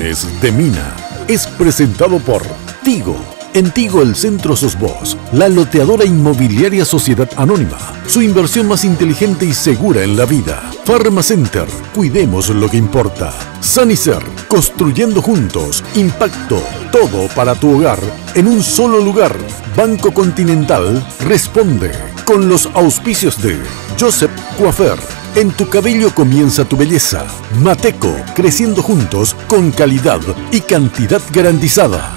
Lunes de Mina es presentado por Tigo. En Tigo el centro sos vos, la loteadora inmobiliaria Sociedad Anónima. Su inversión más inteligente y segura en la vida. Pharmacenter, cuidemos lo que importa. Sanicer, construyendo juntos. Impacto, todo para tu hogar en un solo lugar. Banco Continental responde con los auspicios de Joseph Coiffeur. En tu cabello comienza tu belleza. Mateco, creciendo juntos con calidad y cantidad garantizada.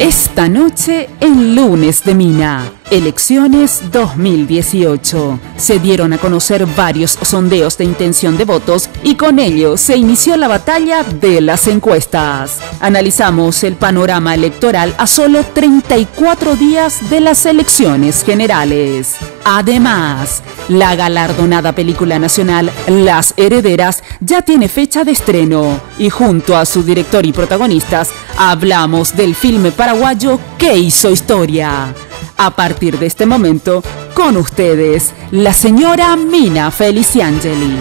Esta noche en Lunes de Mina, elecciones 2018. Se dieron a conocer varios sondeos de intención de votos y con ello se inició la batalla de las encuestas. Analizamos el panorama electoral a solo 34 días de las elecciones generales. Además, la galardonada película nacional Las Herederas ya tiene fecha de estreno y junto a su director y protagonistas hablamos del filme paraguayo que hizo historia. A partir de este momento, con ustedes, la señora Mina Feliciangeli.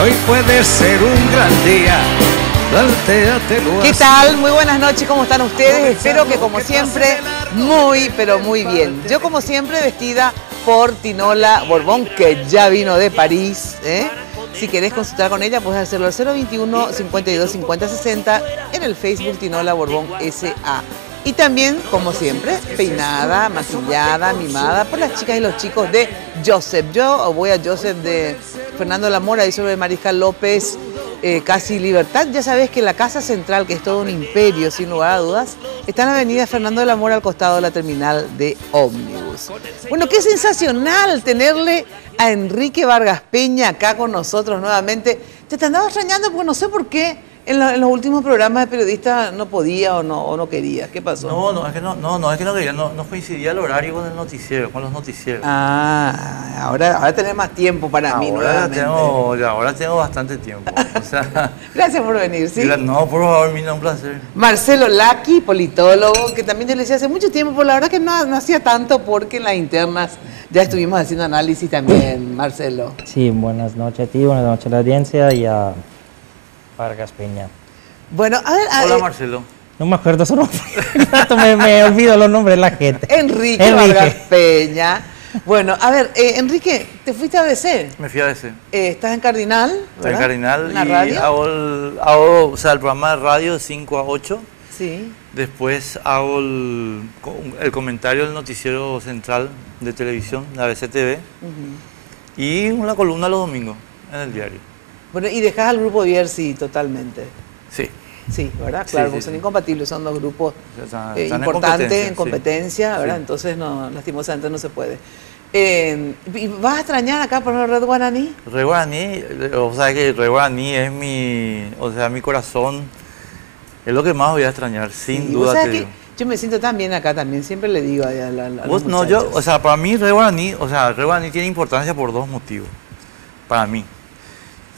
Hoy puede ser un gran día. ¿Qué tal? Muy buenas noches, ¿cómo están ustedes? Espero que como siempre, muy pero muy bien. Yo como siempre vestida por Tinola Borbón, que ya vino de París, ¿eh? Si querés consultar con ella, puedes hacerlo al 021 52 50 60 en el Facebook Tinola Borbón SA. Y también, como siempre, peinada, maquillada, mimada por las chicas y los chicos de Joseph. Yo voy a Joseph de Fernando de la Mora y sobre Mariscal López, Casi Libertad. Ya sabés que la Casa Central, que es todo un imperio, sin lugar a dudas, está en la avenida Fernando de la Mora, al costado de la terminal de ómnibus. Bueno, qué sensacional tenerle a Enrique Vargas Peña acá con nosotros nuevamente. Te andaba extrañando porque no sé por qué. En los últimos programas de periodista no podía o no quería. ¿Qué pasó? No, es que no quería, no coincidía el horario con el noticiero, con los noticieros. Ah, ahora tenés más tiempo para mí nuevamente. Ahora tengo bastante tiempo. O sea, gracias por venir, ¿sí? No, por favor, Mina, un placer. Marcelo Laki, politólogo, que también yo le decía hace mucho tiempo, pero la verdad que no hacía tanto porque en las internas ya estuvimos haciendo análisis también, Marcelo. Sí, buenas noches a ti, buenas noches a la audiencia y a Vargas Peña. Bueno, a ver... Hola, Marcelo. No me acuerdo su nombre. me olvido los nombres de la gente. Enrique Vargas Peña. Bueno, a ver, Enrique, ¿te fuiste a ABC? Me fui a ABC. ¿Estás en Cardinal? Estoy en Cardinal. ¿En la radio? Hago el programa de radio de 5 a 8. Sí. Después hago el comentario del noticiero central de televisión, de ABC TV. Y una columna los domingos en el diario. Bueno, y dejás al grupo Bierzi totalmente. Sí. Sí, ¿verdad? Claro, porque son incompatibles, son dos grupos importantes en competencia, ¿verdad? Sí. Entonces, no, lastimosamente no se puede. ¿Y vas a extrañar acá por Red Guaraní? Red Guaraní, o sea que Red Guaraní es mi corazón, es lo que más voy a extrañar, sin duda. O sea que yo me siento tan bien acá también, siempre le digo a los muchachos. Para mí Red Guaraní tiene importancia por dos motivos, para mí.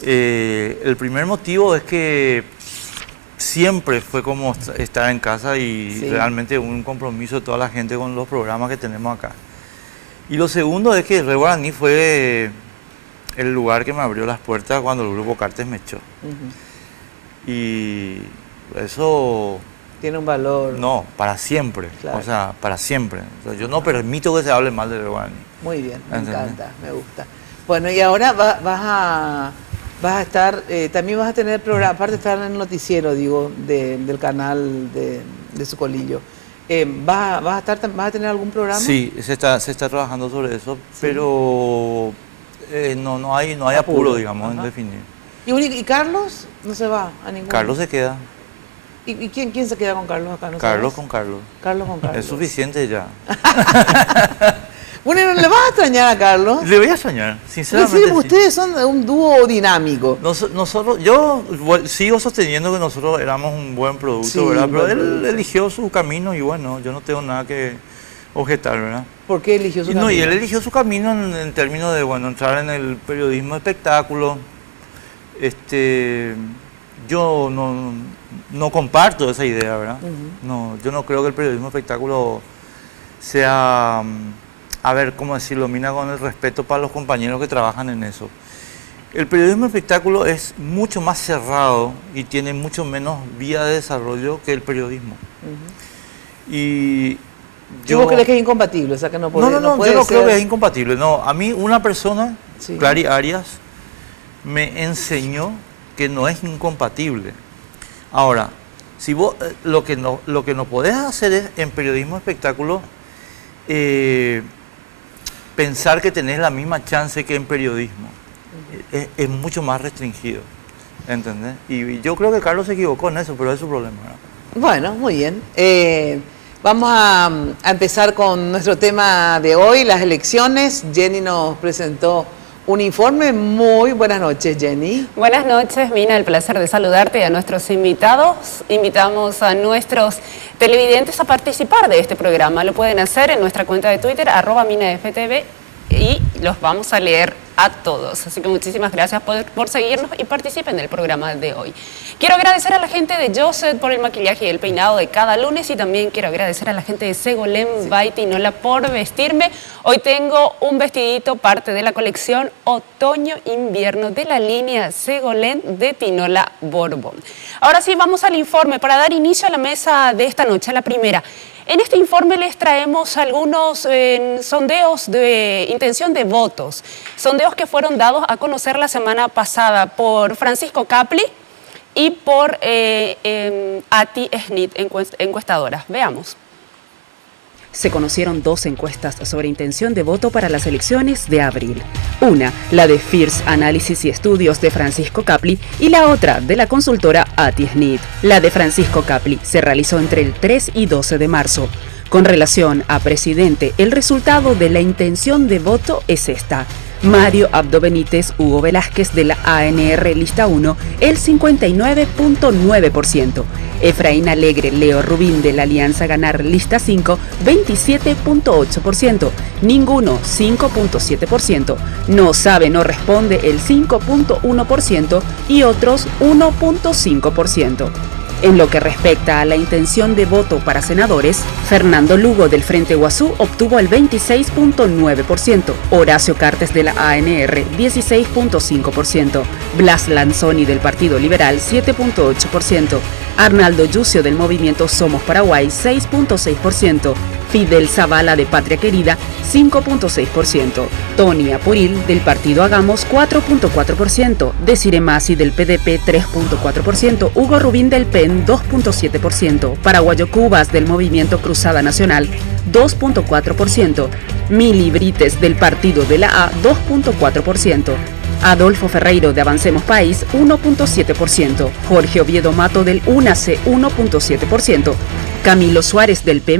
El primer motivo es que siempre fue como estar en casa y realmente un compromiso de toda la gente con los programas que tenemos acá. Y lo segundo es que Red Guaraní fue el lugar que me abrió las puertas cuando el grupo Cartes me echó. Y eso... Tiene un valor... No, para siempre. Claro. O sea, para siempre. O sea, yo no permito que se hable mal de Red Guaraní. Muy bien, me encanta, me gusta. Bueno, y ahora vas a estar, también vas a tener programa, aparte de estar en el noticiero, digo, del canal de Sucolillo. ¿Vas a tener algún programa? Sí, se está trabajando sobre eso, sí. Pero no hay apuro, digamos, en definir. ¿Y Carlos no se va a ningún? Carlos se queda. ¿Y quién se queda con Carlos acá? ¿No Carlos con Carlos. Carlos con Carlos. Es suficiente ya. Bueno, ¿le vas a extrañar a Carlos? Le voy a extrañar, sinceramente. Sí, ustedes son un dúo dinámico. Yo sigo sosteniendo que nosotros éramos un buen producto, sí, ¿verdad? Pero él eligió su camino y bueno, yo no tengo nada que objetar, ¿verdad? ¿Por qué eligió su camino? No, y él eligió su camino en términos de, bueno, entrar en el periodismo de espectáculo. Yo no comparto esa idea, ¿verdad? No, yo no creo que el periodismo de espectáculo sea a ver, ¿cómo decirlo? Mina con el respeto para los compañeros que trabajan en eso. El periodismo de espectáculo es mucho más cerrado y tiene mucho menos vía de desarrollo que el periodismo. Y yo... ¿Vos crees que es incompatible? O sea, que no puede, no, yo no creo que es incompatible. No, a mí una persona, sí, Clary Arias, me enseñó que no es incompatible. Ahora, si vos lo que no podés hacer es, en periodismo de espectáculo, pensar que tenés la misma chance que en periodismo. Es mucho más restringido, ¿entendés? Y yo creo que Carlos se equivocó en eso, pero es su problema, ¿no? Bueno, muy bien. Vamos a empezar con nuestro tema de hoy, las elecciones. Jenny nos presentó un informe. Muy buenas noches, Jenny. Buenas noches, Mina, el placer de saludarte y a nuestros invitados. Invitamos a nuestros televidentes a participar de este programa. Lo pueden hacer en nuestra cuenta de Twitter, @minaftv, y los vamos a leer a todos. Así que muchísimas gracias por seguirnos y participen del programa de hoy. Quiero agradecer a la gente de Joseph por el maquillaje y el peinado de cada lunes, y también quiero agradecer a la gente de Segolén by Tinola por vestirme. Hoy tengo un vestidito parte de la colección otoño-invierno de la línea Segolén de Tinola Borbón. Ahora sí, vamos al informe para dar inicio a la mesa de esta noche, a la primera. En este informe les traemos algunos sondeos de intención de votos, sondeos que fueron dados a conocer la semana pasada por Francisco Capli y por ATI SNIT, encuestadoras. Veamos. Se conocieron dos encuestas sobre intención de voto para las elecciones de abril. Una, la de Fierce Análisis y Estudios de Francisco Capli, y la otra de la consultora ATI SNIT. La de Francisco Capli se realizó entre el 3 y 12 de marzo. Con relación a presidente, el resultado de la intención de voto es esta. Mario Abdo Benítez, Hugo Velázquez de la ANR Lista 1, el 59.9%. Efraín Alegre, Leo Rubín de la Alianza Ganar Lista 5, 27.8%. Ninguno, 5.7%. No sabe, no responde, el 5.1%. Y otros, 1.5%. En lo que respecta a la intención de voto para senadores, Fernando Lugo del Frente Guazú obtuvo el 26.9%, Horacio Cartes de la ANR 16.5%, Blas Lanzoni del Partido Liberal 7.8%, Arnaldo Yucio del Movimiento Somos Paraguay 6.6%, Fidel Zavala de Patria Querida 5.6%, Tony Apuril del Partido Hagamos 4.4%, Desiree Masi del PDP 3.4%, Hugo Rubín del PEN 2.7%, Paraguayo Cubas del Movimiento Cruzada Nacional 2.4%, Mili Brites del Partido de la A 2.4%, Adolfo Ferreiro de Avancemos País 1.7%, Jorge Oviedo Mato del UNACE 1.7%, Camilo Suárez del P+,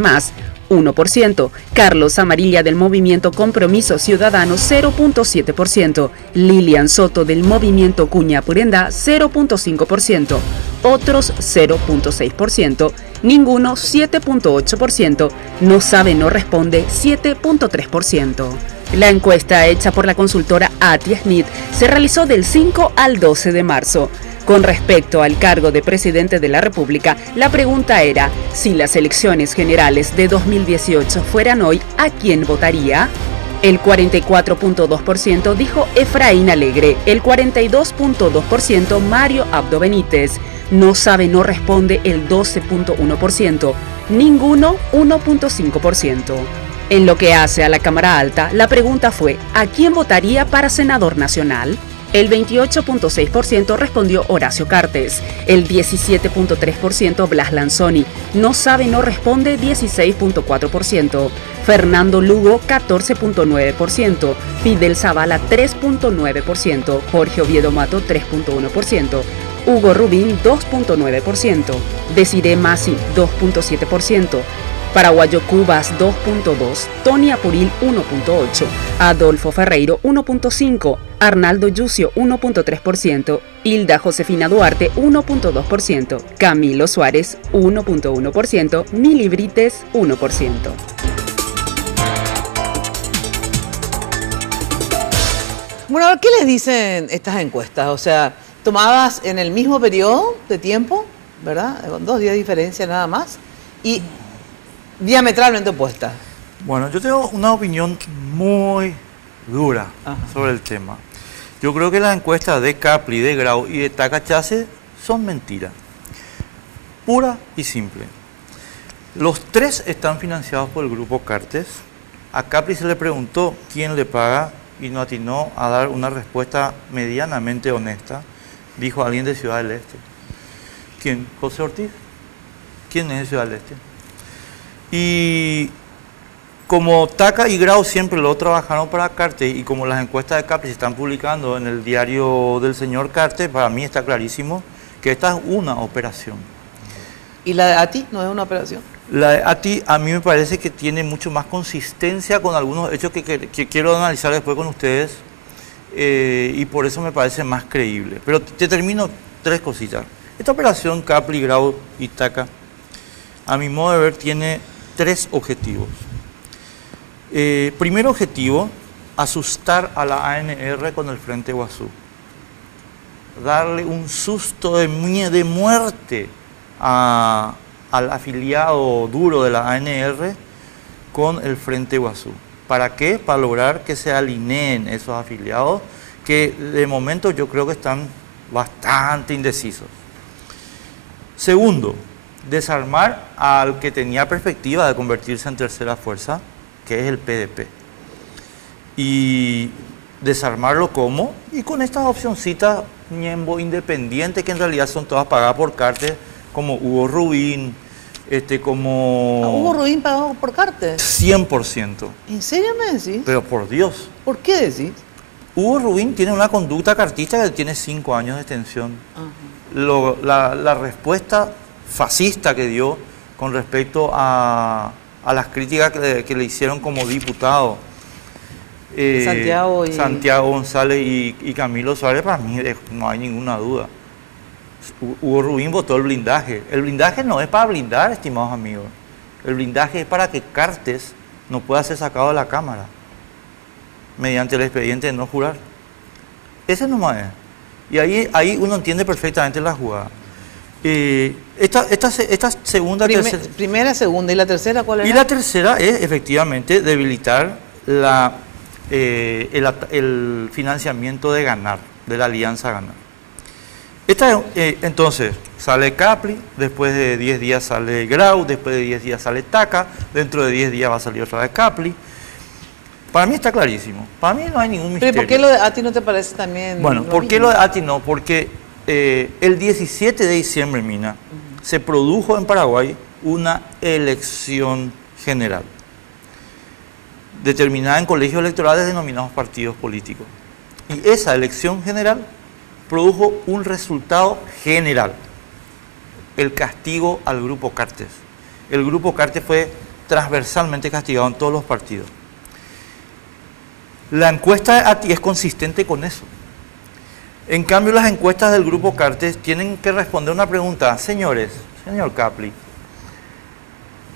1%, Carlos Amarilla del Movimiento Compromiso Ciudadano 0.7%, Lilian Soto del Movimiento Cuña Purenda 0.5%, otros 0.6%, ninguno 7.8%, no sabe, no responde 7.3%. La encuesta hecha por la consultora ATI SNIT se realizó del 5 al 12 de marzo. Con respecto al cargo de presidente de la República, la pregunta era, si las elecciones generales de 2018 fueran hoy, ¿a quién votaría? El 44.2% dijo Efraín Alegre, el 42.2% Mario Abdo Benítez, no sabe, no responde el 12.1%, ninguno 1.5%. En lo que hace a la Cámara Alta, la pregunta fue, ¿a quién votaría para senador nacional? El 28.6% respondió Horacio Cartes, el 17.3% Blas Lanzoni, no sabe, no responde 16.4%, Fernando Lugo 14.9%, Fidel Zavala 3.9%, Jorge Oviedo Mato 3.1%, Hugo Rubín 2.9%, Desiree Masi 2.7%, Paraguayo Cubas 2.2%, Tony Apuril 1.8%, Adolfo Ferreiro 1.5%, Arnaldo Yucio 1.3%, Hilda Josefina Duarte 1.2%, Camilo Suárez 1.1%, Mili Brites 1%. Bueno, a ver, ¿qué les dicen estas encuestas? O sea, tomadas en el mismo periodo de tiempo, ¿verdad? Con 2 días de diferencia nada más, y diametralmente opuestas. Bueno, yo tengo una opinión muy dura sobre el tema. Yo creo que las encuestas de Capli, de Grau y de Tacachase son mentiras. Pura y simple. Los tres están financiados por el grupo Cartes. A Capli se le preguntó quién le paga y no atinó a dar una respuesta medianamente honesta. Dijo alguien de Ciudad del Este. ¿Quién? ¿José Ortiz? ¿Quién es de Ciudad del Este? Y como Taca y Grau siempre lo trabajaron para Cartes y como las encuestas de Capli se están publicando en el diario del señor Cartes, para mí está clarísimo que esta es una operación. ¿Y la de ATI no es una operación? La de ATI a mí me parece que tiene mucho más consistencia con algunos hechos que quiero analizar después con ustedes y por eso me parece más creíble. Pero te termino tres cositas. Esta operación Capli, Grau y Taca, a mi modo de ver, tiene tres objetivos. Primer objetivo, asustar a la ANR con el Frente Guazú. Darle un susto de muerte al afiliado duro de la ANR con el Frente Guazú. ¿Para qué? Para lograr que se alineen esos afiliados que de momento yo creo que están bastante indecisos. Segundo, desarmar al que tenía perspectiva de convertirse en tercera fuerza, que es el PDP. Y desarmarlo ¿cómo? Y con estas opcioncitas ñembo independientes que en realidad son todas pagadas por Cartes, como Hugo Rubín, como... ¿Hugo Rubín pagado por Cartes? 100%. ¿En serio me decís? Pero por Dios. ¿Por qué decís? Hugo Rubín tiene una conducta cartista que tiene 5 años de extensión. La respuesta fascista que dio con respecto a las críticas que le hicieron como diputado Santiago González y Camilo Suárez, para mí no hay ninguna duda. Hugo Rubín votó el blindaje. El blindaje no es para blindar, estimados amigos. El blindaje es para que Cartes no pueda ser sacado de la Cámara mediante el expediente de no jurar. Ese nomás es. Y ahí uno entiende perfectamente la jugada. Esta segunda, tercera... Primera, segunda, ¿y la tercera cuál era? Y la tercera es efectivamente debilitar el financiamiento de Ganar, de la Alianza Ganar. Entonces, sale Capli, después de 10 días sale Grau, después de 10 días sale Taca, dentro de 10 días va a salir otra vez Capli. Para mí está clarísimo, para mí no hay ningún misterio. ¿Pero por qué lo de ATI no te parece también? Bueno, ¿por qué lo de ATI no? Porque el 17 de diciembre, Mina, se produjo en Paraguay una elección general, determinada en colegios electorales denominados partidos políticos. Y esa elección general produjo un resultado general, el castigo al Grupo Cartes. El Grupo Cartes fue transversalmente castigado en todos los partidos. La encuesta de ATI es consistente con eso. En cambio, las encuestas del Grupo Cartes tienen que responder una pregunta. Señores, señor Capli,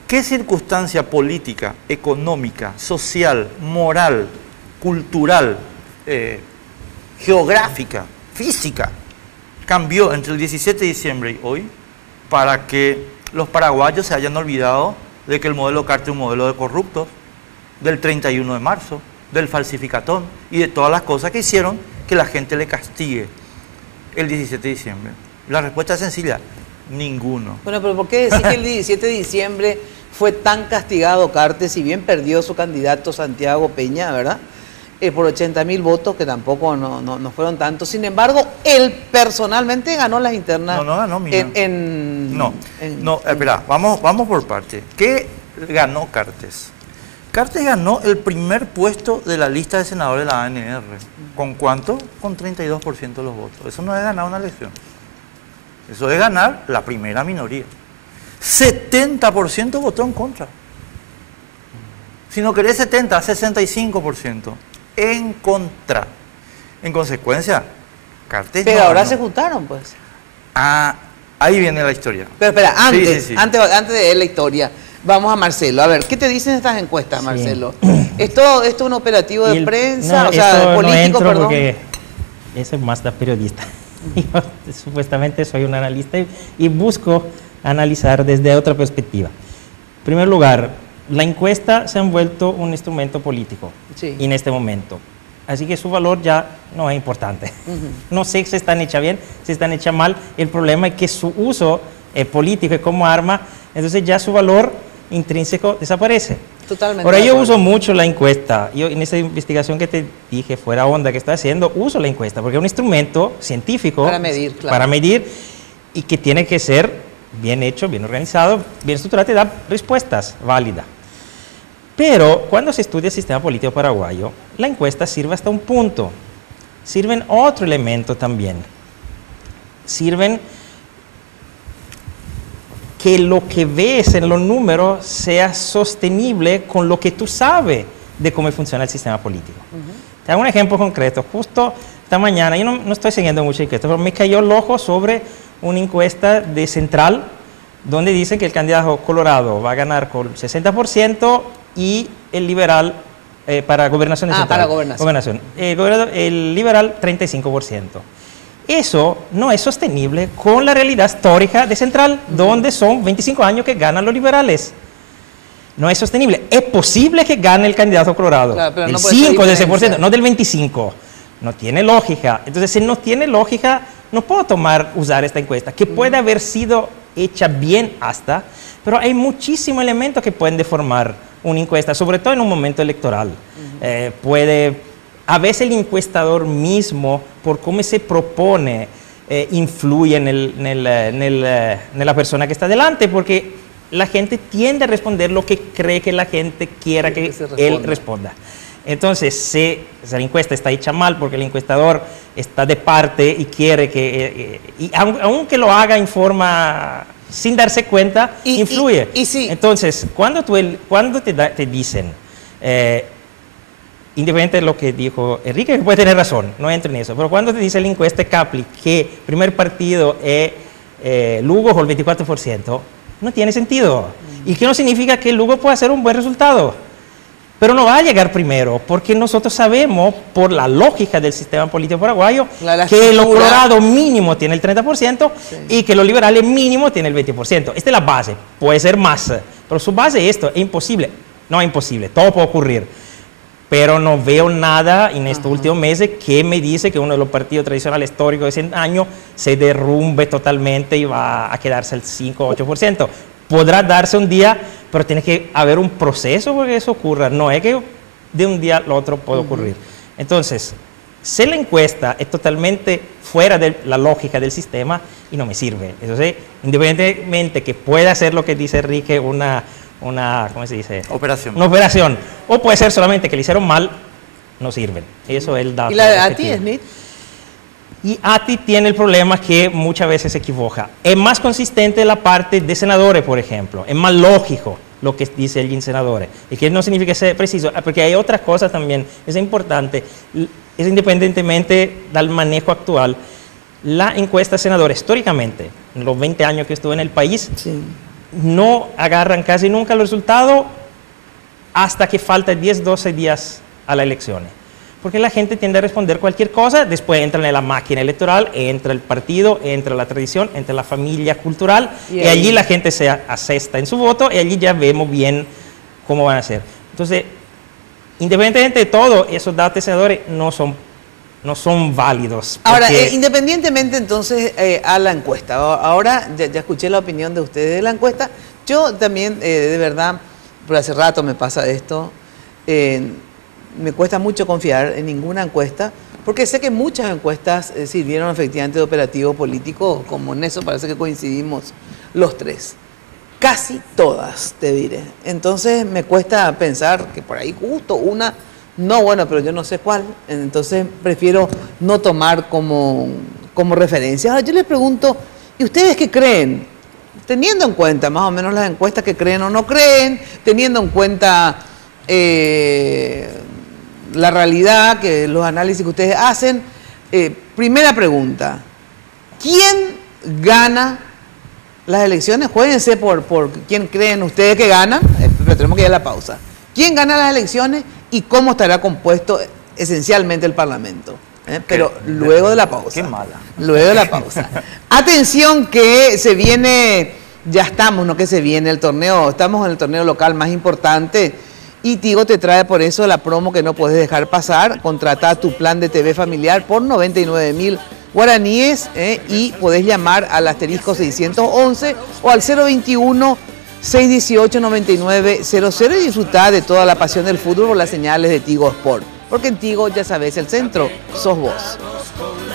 ¿qué circunstancia política, económica, social, moral, cultural, geográfica, física cambió entre el 17 de diciembre y hoy para que los paraguayos se hayan olvidado de que el modelo Cartes es un modelo de corruptos, del 31 de marzo, del falsificatón y de todas las cosas que hicieron que la gente le castigue el 17 de diciembre? La respuesta es sencilla, ninguno. Bueno, pero ¿por qué decir que el 17 de diciembre fue tan castigado Cartes, si bien perdió su candidato Santiago Peña, ¿verdad? Por 80.000 votos, que tampoco no fueron tantos. Sin embargo, él personalmente ganó las internas. No ganó, mira. Espera, vamos por parte. ¿Qué ganó Cartes? Cartes ganó el primer puesto de la lista de senadores de la ANR. ¿Con cuánto? Con 32% de los votos. Eso no es ganar una elección. Eso es ganar la primera minoría. 70% votó en contra. Si no querés 70, 65% en contra. En consecuencia, Cartes Pero no ahora ganó. se juntaron, pues. Ahí viene la historia. Pero espera, antes, Sí. antes de la historia, vamos a Marcelo. A ver, ¿qué te dicen estas encuestas, Marcelo? ¿Esto es un operativo de prensa? No, o sea, esto político, no entro perdón. porque eso es más de periodista. Yo supuestamente soy un analista y busco analizar desde otra perspectiva. En primer lugar, la encuesta se ha vuelto un instrumento político en este momento. Así que su valor ya no es importante. No sé si están hechas bien, si están hechas mal. El problema es que su uso político es como arma, entonces ya su valor intrínseco desaparece. Totalmente. Ahora, yo uso mucho la encuesta. Yo en esa investigación que te dije, fuera onda, que estoy haciendo, uso la encuesta, porque es un instrumento científico para medir, claro. Para medir, y que tiene que ser bien hecho, bien organizado, bien estructurado, y dar respuestas válidas. Pero cuando se estudia el sistema político paraguayo, la encuesta sirve hasta un punto. Sirven otro elemento también. Sirven que lo que ves en los números sea sostenible con lo que tú sabes de cómo funciona el sistema político. Te hago un ejemplo concreto. Justo esta mañana, yo no estoy siguiendo mucho encuestas, pero me cayó el ojo sobre una encuesta de Central, donde dicen que el candidato Colorado va a ganar con 60% y el liberal para gobernación de Central. Para gobernación. El liberal 35%. Eso no es sostenible con la realidad histórica de Central, donde son 25 años que ganan los liberales. No es sostenible. Es posible que gane el candidato Colorado, claro, del no 5, del 6%, no del 25%. No tiene lógica. Entonces, si no tiene lógica, no puedo usar esta encuesta, que puede haber sido hecha bien hasta, pero hay muchísimos elementos que pueden deformar una encuesta, sobre todo en un momento electoral. A veces el encuestador mismo, por cómo se propone, influye en la persona que está delante, porque la gente tiende a responder lo que cree que la gente quiera que él responda. Entonces, si la encuesta está hecha mal porque el encuestador está de parte y quiere que, aunque lo haga en forma sin darse cuenta, influye. Entonces, cuando te dicen, independiente de lo que dijo Enrique, que puede tener razón, no entro en eso, pero cuando te dice la encuesta Capli que el primer partido es Lugo con el 24%, no tiene sentido. Y que no significa que Lugo pueda hacer un buen resultado. Pero no va a llegar primero, porque nosotros sabemos, por la lógica del sistema político paraguayo, que los colorados mínimo tiene el 30% y que los liberales mínimo tiene el 20%. Esta es la base, puede ser más, pero su base es esto, es imposible. No es imposible, todo puede ocurrir. Pero no veo nada en estos últimos meses que me dice que uno de los partidos tradicionales históricos de 100 años se derrumbe totalmente y va a quedarse el 5 o 8%. Podrá darse un día, pero tiene que haber un proceso para que eso ocurra. No es que de un día al otro puede ocurrir. Entonces, si la encuesta es totalmente fuera de la lógica del sistema, y no me sirve. Entonces, independientemente que pueda hacer lo que dice Enrique, ¿cómo se dice? Una operación. O puede ser solamente que le hicieron mal, no sirven. Eso es el dato. ¿Y la de ATI, Smith? Y ATI tiene el problema que muchas veces se equivoca. Es más consistente la parte de senadores, por ejemplo. Es más lógico lo que dice el senadores. Y que no significa ser preciso, porque hay otras cosas también. Es importante, es independientemente del manejo actual, la encuesta de senadores, históricamente, en los 20 años que estuve en el país, no agarran casi nunca los resultados hasta que faltan 10, 12 días a las elecciones. Porque la gente tiende a responder cualquier cosa, después entra en la máquina electoral, entra el partido, entra la tradición, entra la familia cultural, y allí la gente se asesta en su voto, y allí ya vemos bien cómo van a ser. Entonces, independientemente de todo, esos datos de senadores no son válidos. Ahora, independientemente entonces a la encuesta, ahora ya escuché la opinión de ustedes de la encuesta, yo también, de verdad, por hace rato me pasa esto, me cuesta mucho confiar en ninguna encuesta, porque sé que muchas encuestas sirvieron efectivamente de operativo político, como en eso parece que coincidimos los tres. Casi todas, te diré. Entonces me cuesta pensar que por ahí justo una, no, bueno, pero yo no sé cuál, entonces prefiero no tomar como referencia. Ahora yo les pregunto, ¿y ustedes qué creen? Teniendo en cuenta más o menos las encuestas que creen o no creen, teniendo en cuenta la realidad, que los análisis que ustedes hacen. Primera pregunta, ¿quién gana las elecciones? Juéguense por quién creen ustedes que gana, pero tenemos que ir a la pausa. ¿Quién gana las elecciones y cómo estará compuesto esencialmente el Parlamento? Pero luego de la pausa. Qué mala. Luego de la pausa. Atención que se viene ya estamos, ¿no? Que se viene el torneo, estamos en el torneo local más importante y Tigo te trae por eso la promo que no puedes dejar pasar. Contrata tu plan de TV familiar por 99.000 guaraníes y podés llamar al asterisco 611 o al 021 618 9900 y disfrutar de toda la pasión del fútbol por las señales de Tigo Sport. Porque en Tigo, ya sabes, el centro sos vos.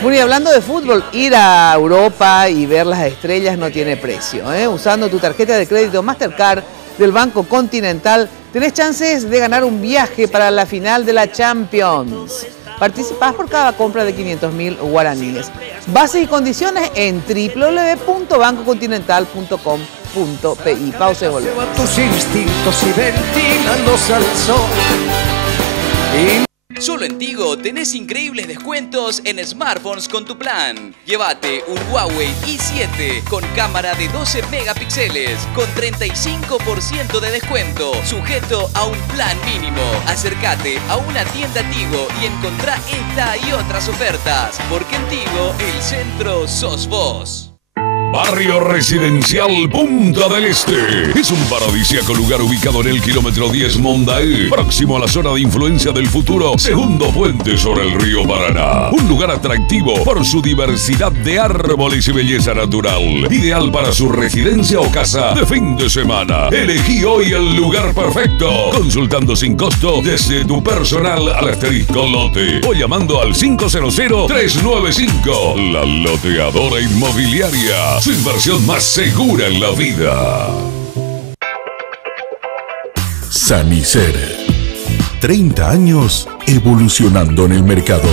Bueno, y hablando de fútbol, ir a Europa y ver las estrellas no tiene precio. Usando tu tarjeta de crédito Mastercard del Banco Continental, tenés chances de ganar un viaje para la final de la Champions. Participás por cada compra de 500.000 guaraníes. Bases y condiciones en www.bancocontinental.com.pi. Pausa y volvemos. Lleva tus instintos y ventílalos al sol. Solo en Tigo tenés increíbles descuentos en smartphones con tu plan. Llévate un Huawei i7 con cámara de 12 megapíxeles con 35% de descuento, sujeto a un plan mínimo. Acércate a una tienda Tigo y encontrá esta y otras ofertas, porque en Tigo el centro sos vos. Barrio Residencial Punta del Este. Es un paradisíaco lugar ubicado en el kilómetro 10 Mondaé, próximo a la zona de influencia del futuro segundo puente sobre el río Paraná. Un lugar atractivo por su diversidad de árboles y belleza natural. Ideal para su residencia o casa de fin de semana. Elegí hoy el lugar perfecto. Consultando sin costo desde tu personal al asterisco lote o llamando al 500-395. La Loteadora Inmobiliaria. Su inversión más segura en la vida. Sanicer. 30 años evolucionando en el mercado.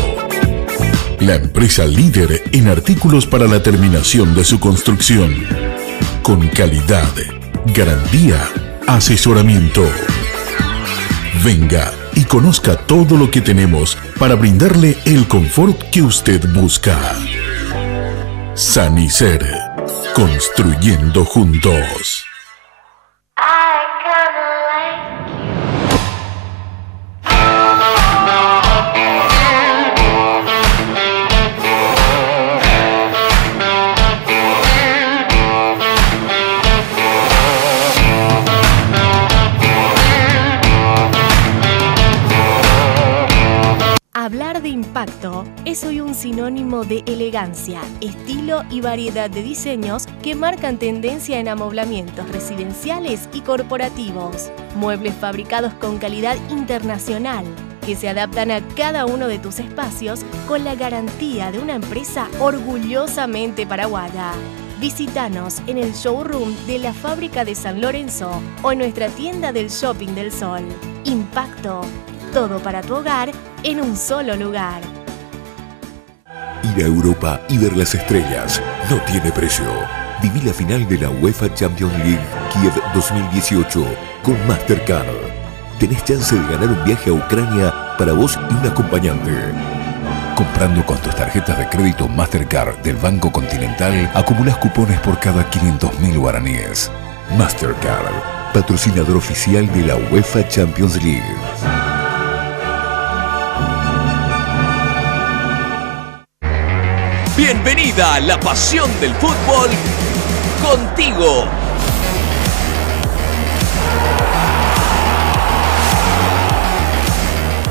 La empresa líder en artículos para la terminación de su construcción. Con calidad, garantía, asesoramiento. Venga y conozca todo lo que tenemos para brindarle el confort que usted busca. Sanicer. Construyendo juntos. Hablar de impacto es hoy un sinónimo de elegancia, estilo y variedad de diseños que marcan tendencia en amoblamientos residenciales y corporativos. Muebles fabricados con calidad internacional que se adaptan a cada uno de tus espacios con la garantía de una empresa orgullosamente paraguaya. Visítanos en el showroom de la fábrica de San Lorenzo o en nuestra tienda del Shopping del Sol. Impacto. Todo para tu hogar en un solo lugar. Ir a Europa y ver las estrellas no tiene precio. Viví la final de la UEFA Champions League Kiev 2018 con Mastercard. Tenés chance de ganar un viaje a Ucrania para vos y un acompañante. Comprando con tus tarjetas de crédito Mastercard del Banco Continental, acumulás cupones por cada 500.000 guaraníes. Mastercard, patrocinador oficial de la UEFA Champions League. Bienvenida a la pasión del fútbol contigo.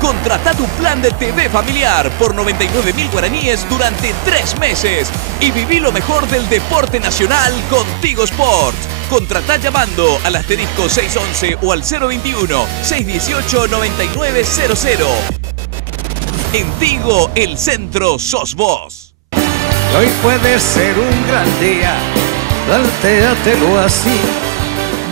Contrata tu plan de TV familiar por 99.000 guaraníes durante 3 meses y viví lo mejor del deporte nacional con Tigo Sports. Contrata llamando al asterisco 611 o al 021 618 9900. En Tigo, el centro sos vos. Hoy puede ser un gran día, plantéatelo así.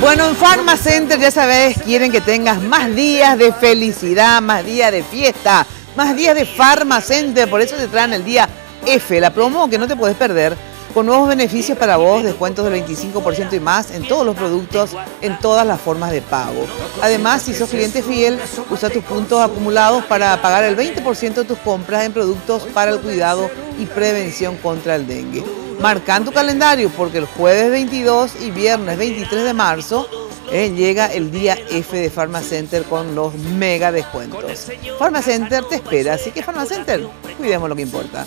Bueno, en Pharma Center, ya sabes, quieren que tengas más días de felicidad, más días de fiesta, más días de Pharma Center. Por eso te traen el día F, la promo que no te puedes perder, con nuevos beneficios para vos, descuentos del 25% y más en todos los productos, en todas las formas de pago. Además, si sos cliente fiel, usa tus puntos acumulados para pagar el 20% de tus compras en productos para el cuidado y prevención contra el dengue. Marca en tu calendario porque el jueves 22 y viernes 23 de marzo llega el día F de Pharma Center con los mega descuentos. Pharma Center te espera, así que Pharma Center, cuidemos lo que importa.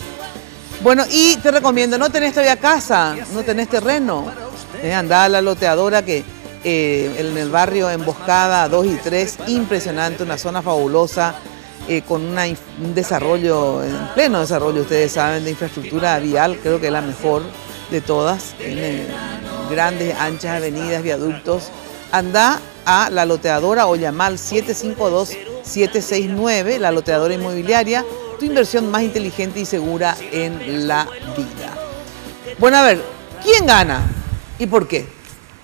Bueno, y te recomiendo, no tenés todavía casa, no tenés terreno, Andaba la loteadora que en el barrio Emboscada 2 y 3, impresionante, una zona fabulosa, con un desarrollo, en pleno desarrollo, ustedes saben, de infraestructura vial, creo que es la mejor de todas, tiene grandes, anchas avenidas, viaductos. Anda a la loteadora o llama al 752-769, la loteadora inmobiliaria, tu inversión más inteligente y segura en la vida. Bueno, a ver, ¿quién gana y por qué?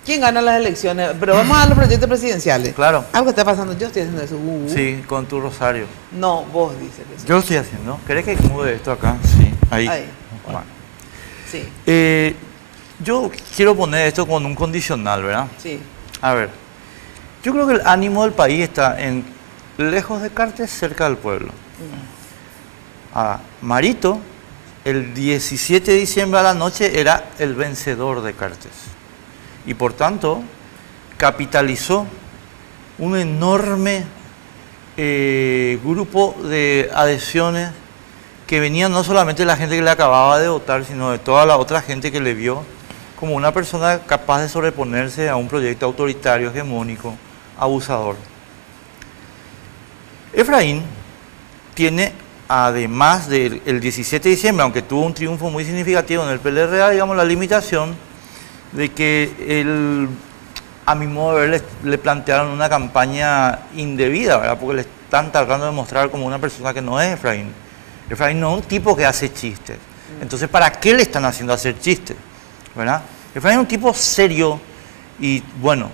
¿Quién gana las elecciones? Pero vamos a los proyectos presidenciales. Claro. Algo está pasando, yo estoy haciendo eso. Sí, con tu rosario. No, vos dices eso. Yo lo estoy haciendo. ¿Querés que mude esto acá? Sí, ahí. Bueno. Sí. Yo quiero poner esto con un condicional, ¿verdad? Sí. A ver, yo creo que el ánimo del país está lejos de Cartes, cerca del pueblo. Marito, el 17 de diciembre a la noche, era el vencedor de Cartes. Y por tanto, capitalizó un enorme grupo de adhesiones que venían no solamente de la gente que le acababa de votar, sino de toda la otra gente que le vio como una persona capaz de sobreponerse a un proyecto autoritario, hegemónico, abusador. Efraín tiene, además del 17 de diciembre, aunque tuvo un triunfo muy significativo en el PLRA, digamos, la limitación de que a mi modo de ver, le plantearon una campaña indebida, ¿verdad? Porque le están tratando de mostrar como una persona que no es Efraín. Efraín no es un tipo que hace chistes. Entonces, ¿para qué le están haciendo hacer chistes? ¿Verdad? Efraín es un tipo serio y, bueno,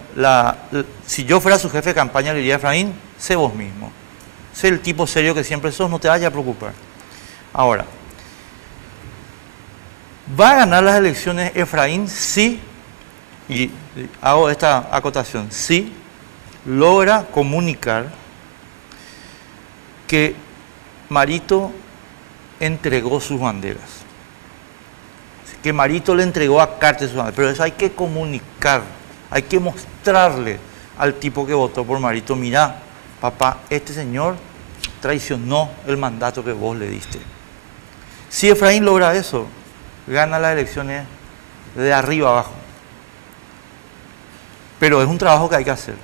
si yo fuera su jefe de campaña, le diría a Efraín, sé vos mismo. Sé el tipo serio que siempre sos, no te vayas a preocupar. Ahora, ¿va a ganar las elecciones Efraín? Sí, y hago esta acotación, sí, logra comunicar que Marito entregó sus banderas. Que Marito le entregó a Cartes sus banderas, pero eso hay que comunicar, hay que mostrarle al tipo que votó por Marito, mirá, papá, este señor traicionó el mandato que vos le diste. Si Efraín logra eso, gana las elecciones de arriba abajo. Pero es un trabajo que hay que hacer.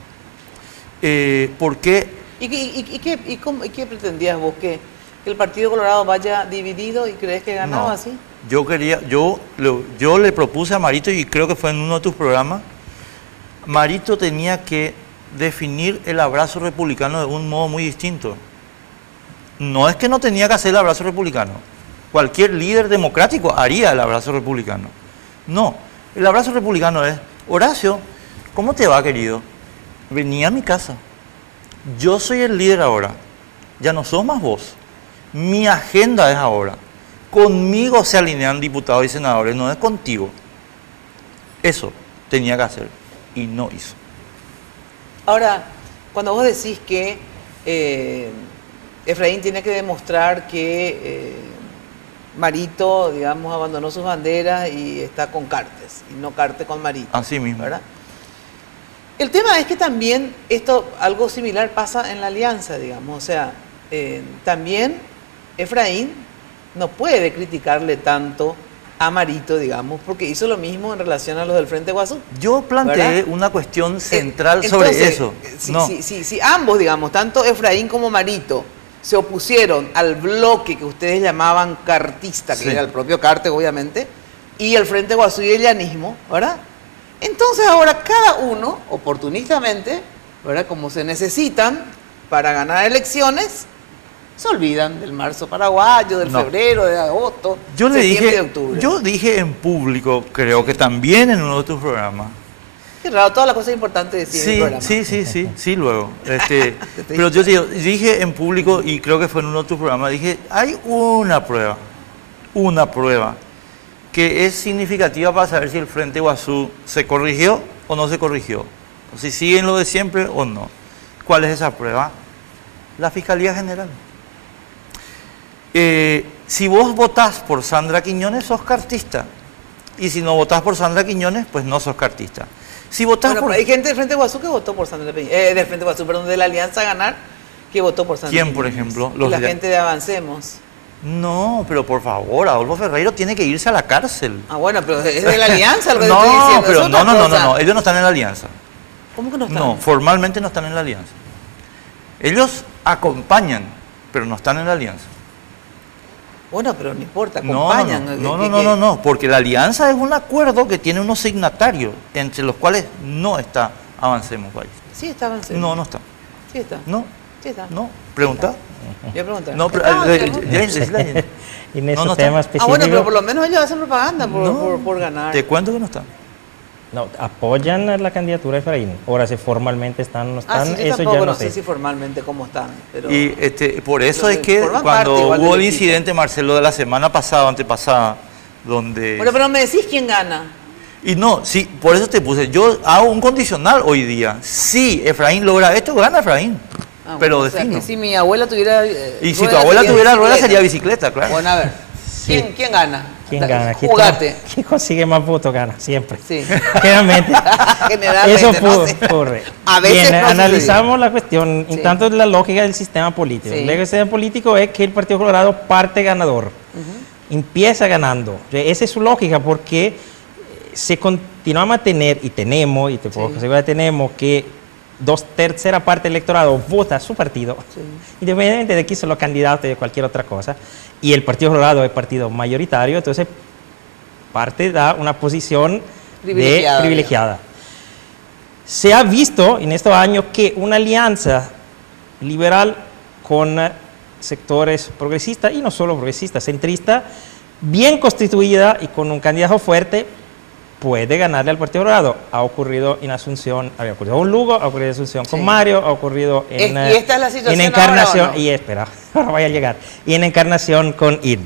¿Por qué? ¿Y qué pretendías vos? ¿Que el Partido Colorado vaya dividido y crees que ganaba así? Yo le propuse a Marito, y creo que fue en uno de tus programas, Marito tenía que definir el abrazo republicano de un modo muy distinto. No es que no tenía que hacer el abrazo republicano. Cualquier líder democrático haría el abrazo republicano. No, el abrazo republicano es, Horacio, ¿cómo te va, querido? Vení a mi casa. Yo soy el líder ahora. Ya no sos más vos. Mi agenda es ahora. Conmigo se alinean diputados y senadores, no es contigo. Eso tenía que hacer y no hizo. Ahora, cuando vos decís que Efraín tiene que demostrar que Marito, digamos, abandonó sus banderas y está con Cartes, y no Cartes con Marito. Así mismo. ¿Verdad? El tema es que también algo similar pasa en la alianza, digamos. O sea, también Efraín no puede criticarle tanto a Marito, digamos, porque hizo lo mismo en relación a los del Frente Guasú. Yo planteé una cuestión central sobre eso. Si ambos, digamos, tanto Efraín como Marito, se opusieron al bloque que ustedes llamaban cartista, que era el propio Cartes, obviamente, y el Frente Guasú y el llanismo, ¿verdad? Entonces ahora cada uno, oportunistamente, ¿verdad? Como se necesitan para ganar elecciones, se olvidan del marzo paraguayo, del febrero, de agosto, septiembre, de octubre. Yo dije en público, creo que también en uno de tus programas. Qué raro, todas las cosas importantes decir en el programa. Sí, luego. Pero yo dije en público, y creo que fue en uno de tus programas, dije, hay una prueba que es significativa para saber si el Frente Guasú se corrigió o no se corrigió. O si siguen lo de siempre o no. ¿Cuál es esa prueba? La Fiscalía General. Si vos votás por Sandra Quiñones, sos cartista. Y si no votás por Sandra Quiñones, pues no sos cartista. Si votás por... Hay gente del Frente Guasú que votó por Sandra Quiñones. Del Frente Guasú, perdón, de la Alianza Ganar, que votó por Sandra Quiñones. ¿Quién, por ejemplo? La gente de Avancemos. No, pero por favor, Adolfo Ferreiro tiene que irse a la cárcel. Ah, bueno, pero es de la alianza lo que No, te estoy diciendo. pero es otra no, cosa. ellos no están en la alianza. ¿Cómo que no están? No, formalmente no están en la alianza. Ellos acompañan, pero no están en la alianza. Bueno, pero no importa, acompañan. No, porque la alianza es un acuerdo que tiene unos signatarios, entre los cuales no está Avancemos País. Sí está Avancemos. No está. Sí está. No. Sí está. No. ¿Pregunta? Yo pregunté. No, pero en esos temas específicos. Bueno, pero por lo menos ellos hacen propaganda por ganar. Te cuento que no están. No, apoyan la candidatura de Efraín. Ahora, si formalmente están o no están, Sí, yo eso tampoco ya no sé si formalmente cómo están. Pero Y por eso es que cuando hubo el incidente, Marcelo, de la semana pasada, antepasada, donde... Bueno, pero me decís quién gana. Y no, sí, por eso te puse, yo hago un condicional hoy día. Si Efraín logra esto, gana Efraín. Pero o sea, defino. que si mi abuela tuviera... Y si tu abuela tuviera rueda, sería bicicleta, claro. Bueno, a ver, ¿quién gana? ¿Quién gana? Jugate. ¿Quién consigue más votos gana? Siempre. Sí. Generalmente. Generalmente, eso no ocurre. A veces Bien, no analizamos la cuestión, Sí. en tanto la lógica del sistema político. Sí. El sistema político es que el Partido Colorado parte ganador. Empieza ganando. Esa es su lógica porque se continúa a mantener, y tenemos, y te puedo asegurar, tenemos que 2/3 parte del electorado vota a su partido, independientemente de que son los candidatos de cualquier otra cosa, y el Partido Colorado es partido mayoritario, entonces parte da una posición privilegiada. Se ha visto en estos años que una alianza liberal con sectores progresistas, y no solo progresistas, centristas, bien constituida y con un candidato fuerte, puede ganarle al Partido Colorado. Ha ocurrido en Asunción, había ocurrido en Lugo, ha ocurrido en Asunción con Mario, ha ocurrido en, ¿Y esta es la situación en Encarnación, ahora, o no? y espera, ahora vaya a llegar, y en Encarnación con ID.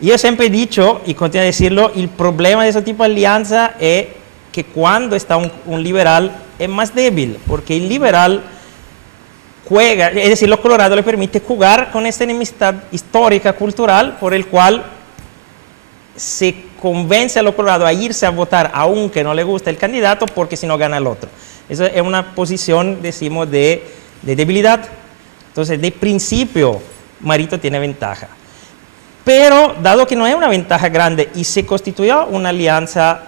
Yo siempre he dicho, y continuo a decirlo, el problema de ese tipo de alianza es que cuando está un liberal es más débil, porque el liberal juega, es decir, los colorados le permite jugar con esta enemistad histórica, cultural, por el cual se convence a los colorados a irse a votar aunque no le guste el candidato, porque si no gana el otro. Eso es una posición, decimos, de debilidad. Entonces, de principio, Marito tiene ventaja. Pero, dado que no es una ventaja grande y se constituyó una alianza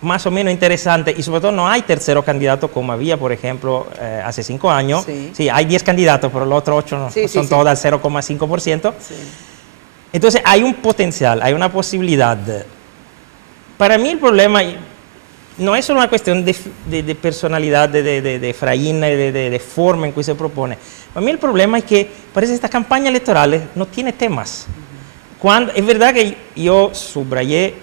más o menos interesante, y sobre todo no hay tercero candidato como había, por ejemplo, hace 5 años. Sí, hay 10 candidatos, pero los otros 8 no, son todos al 0,5%. Entonces hay un potencial, hay una posibilidad. Para mí el problema no es solo una cuestión de personalidad de Efraín, de forma en que se propone. Para mí el problema es que parece que esta campaña electoral no tiene temas. Es verdad que yo subrayé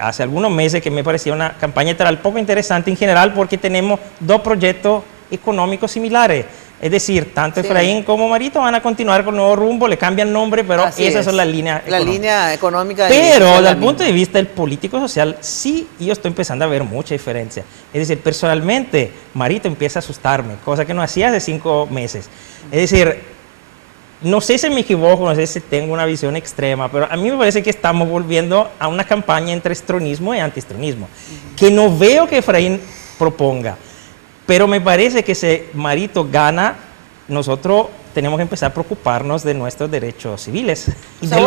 hace algunos meses que me parecía una campaña electoral poco interesante en general porque tenemos 2 proyectos económicos similares. Es decir, tanto Efraín como Marito van a continuar con Nuevo Rumbo, le cambian nombre, pero esas son las líneas económicas. La línea económica. Pero desde el punto de vista del político-social, sí, yo estoy empezando a ver mucha diferencia. Es decir, personalmente, Marito empieza a asustarme, cosa que no hacía hace 5 meses. Es decir, no sé si me equivoco, no sé si tengo una visión extrema, pero a mí me parece que estamos volviendo a una campaña entre estronismo y antiestronismo, que no veo que Efraín proponga. Pero me parece que si Marito gana, nosotros tenemos que empezar a preocuparnos de nuestros derechos civiles. O sea,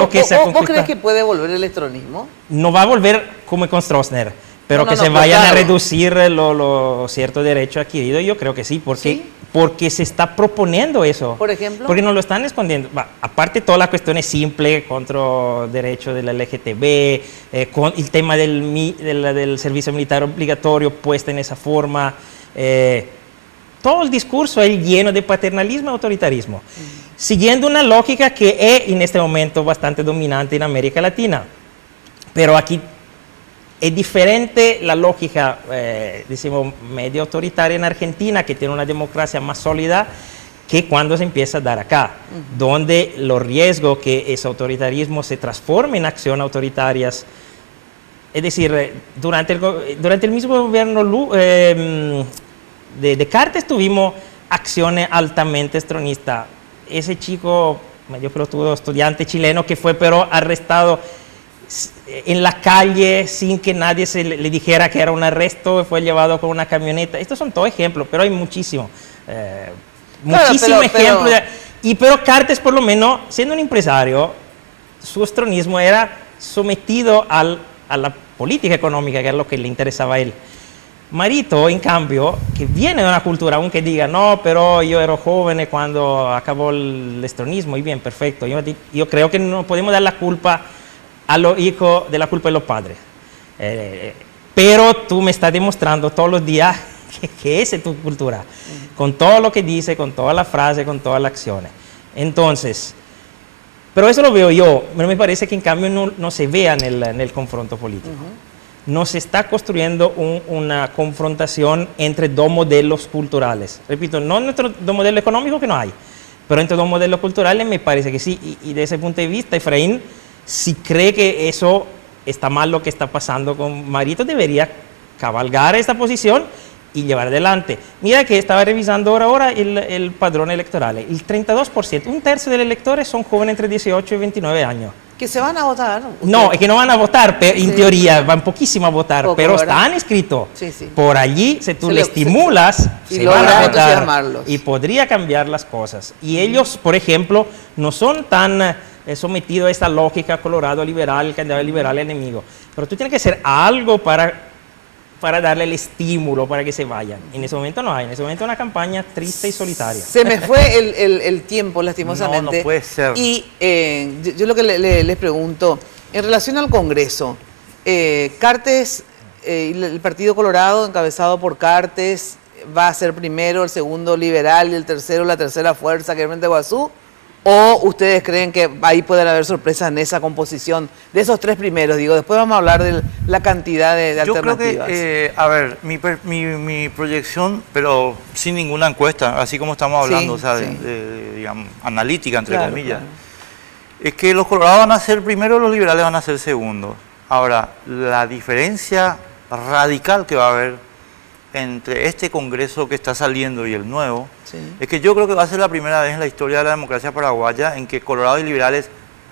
¿vos crees que puede volver el electronismo? No va a volver como con Stroessner, pero que se vayan a reducir los ciertos derechos adquiridos, yo creo que sí, porque se está proponiendo eso. ¿Por ejemplo? Porque nos lo están escondiendo. Aparte, todas las cuestiones simples contra derechos de la LGTB, con el tema del servicio militar obligatorio puesto en esa forma. Todo el discurso es lleno de paternalismo y autoritarismo, siguiendo una lógica que es en este momento bastante dominante en América Latina. Pero aquí es diferente la lógica, decimos, medio autoritaria en Argentina, que tiene una democracia más sólida, que cuando se empieza a dar acá, donde los riesgos que ese autoritarismo se transforme en acciones autoritarias. Es decir, durante el mismo gobierno de Cartes tuvimos acciones altamente estronistas. Ese chico, medio pelotudo, estudiante chileno que fue pero arrestado en la calle sin que nadie le dijera que era un arresto, fue llevado con una camioneta. Estos son todos ejemplos, pero hay muchísimos. Muchísimos ejemplos. Pero Cartes, por lo menos, siendo un empresario, su estronismo era sometido a la política económica, que era lo que le interesaba a él. Marito, en cambio, que viene de una cultura, aunque diga, no, pero yo era joven cuando acabó el estronismo, y bien, perfecto. Yo creo que no podemos dar la culpa a los hijos de la culpa de los padres. Pero tú me estás demostrando todos los días que esa es tu cultura, con todo lo que dice, con todas las frases, con todas las acciones. Entonces, pero eso lo veo yo, pero me parece que en cambio no se vea en el confronto político. No se está construyendo una confrontación entre dos modelos culturales. Repito, no entre dos modelos económicos, que no hay, pero entre dos modelos culturales me parece que sí. Y de ese punto de vista, Efraín, si cree que eso está mal lo que está pasando con Marito, debería cabalgar esta posición y llevar adelante. Mira que estaba revisando ahora el padrón electoral. El 32%, un tercio de los electores son jóvenes entre 18 y 29 años. ¿Que se van a votar? No, es que no van a votar, pero en teoría van poquísimo a votar, poco, pero ¿verdad? están inscritos. Sí, sí. Por allí, si tú le estimulas, se van a votar y podría cambiar las cosas. Y ellos, por ejemplo, no son tan sometidos a esta lógica colorado liberal, el candidato liberal enemigo. Pero tú tienes que hacer algo para darle el estímulo para que se vayan. En ese momento no hay, en ese momento es una campaña triste y solitaria. Se me fue el tiempo, lastimosamente. No puede ser. Y yo lo que les pregunto, en relación al Congreso, Cartes, el Partido Colorado, encabezado por Cartes, va a ser primero, el segundo liberal y el tercero la tercera fuerza, que es Frente Guazú, ¿o ustedes creen que ahí pueden haber sorpresas en esa composición de esos tres primeros? Digo, después vamos a hablar de la cantidad de alternativas. Yo creo que, a ver, mi proyección, pero sin ninguna encuesta, así como estamos hablando, o sea, digamos, analítica, entre comillas, es que los colorados van a ser primero, los liberales van a ser segundos. Ahora, la diferencia radical que va a haber entre este Congreso que está saliendo y el nuevo, es que yo creo que va a ser la primera vez en la historia de la democracia paraguaya en que Colorado y liberales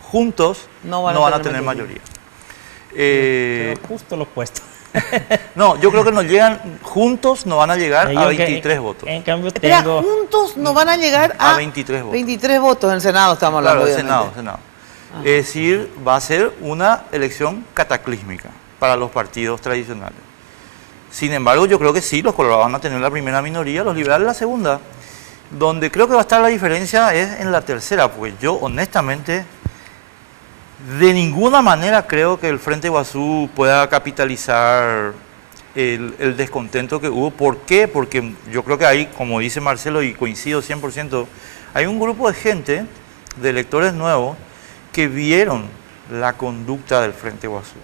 juntos no van a tener mayoría. Pero justo lo opuesto. No, yo creo que nos llegan juntos, no van a llegar a 23 votos. En cambio juntos no van a llegar a 23 votos. 23 votos en el Senado, estamos hablando. Claro, Senado. Es decir, va a ser una elección cataclísmica para los partidos tradicionales. Sin embargo, yo creo que sí, los colorados van a tener la primera minoría, los liberales la segunda. Donde creo que va a estar la diferencia es en la tercera, porque yo honestamente de ninguna manera creo que el Frente Guazú pueda capitalizar el descontento que hubo. ¿Por qué? Porque yo creo que hay, como dice Marcelo, y coincido 100%, hay un grupo de gente, de electores nuevos, que vieron la conducta del Frente Guazú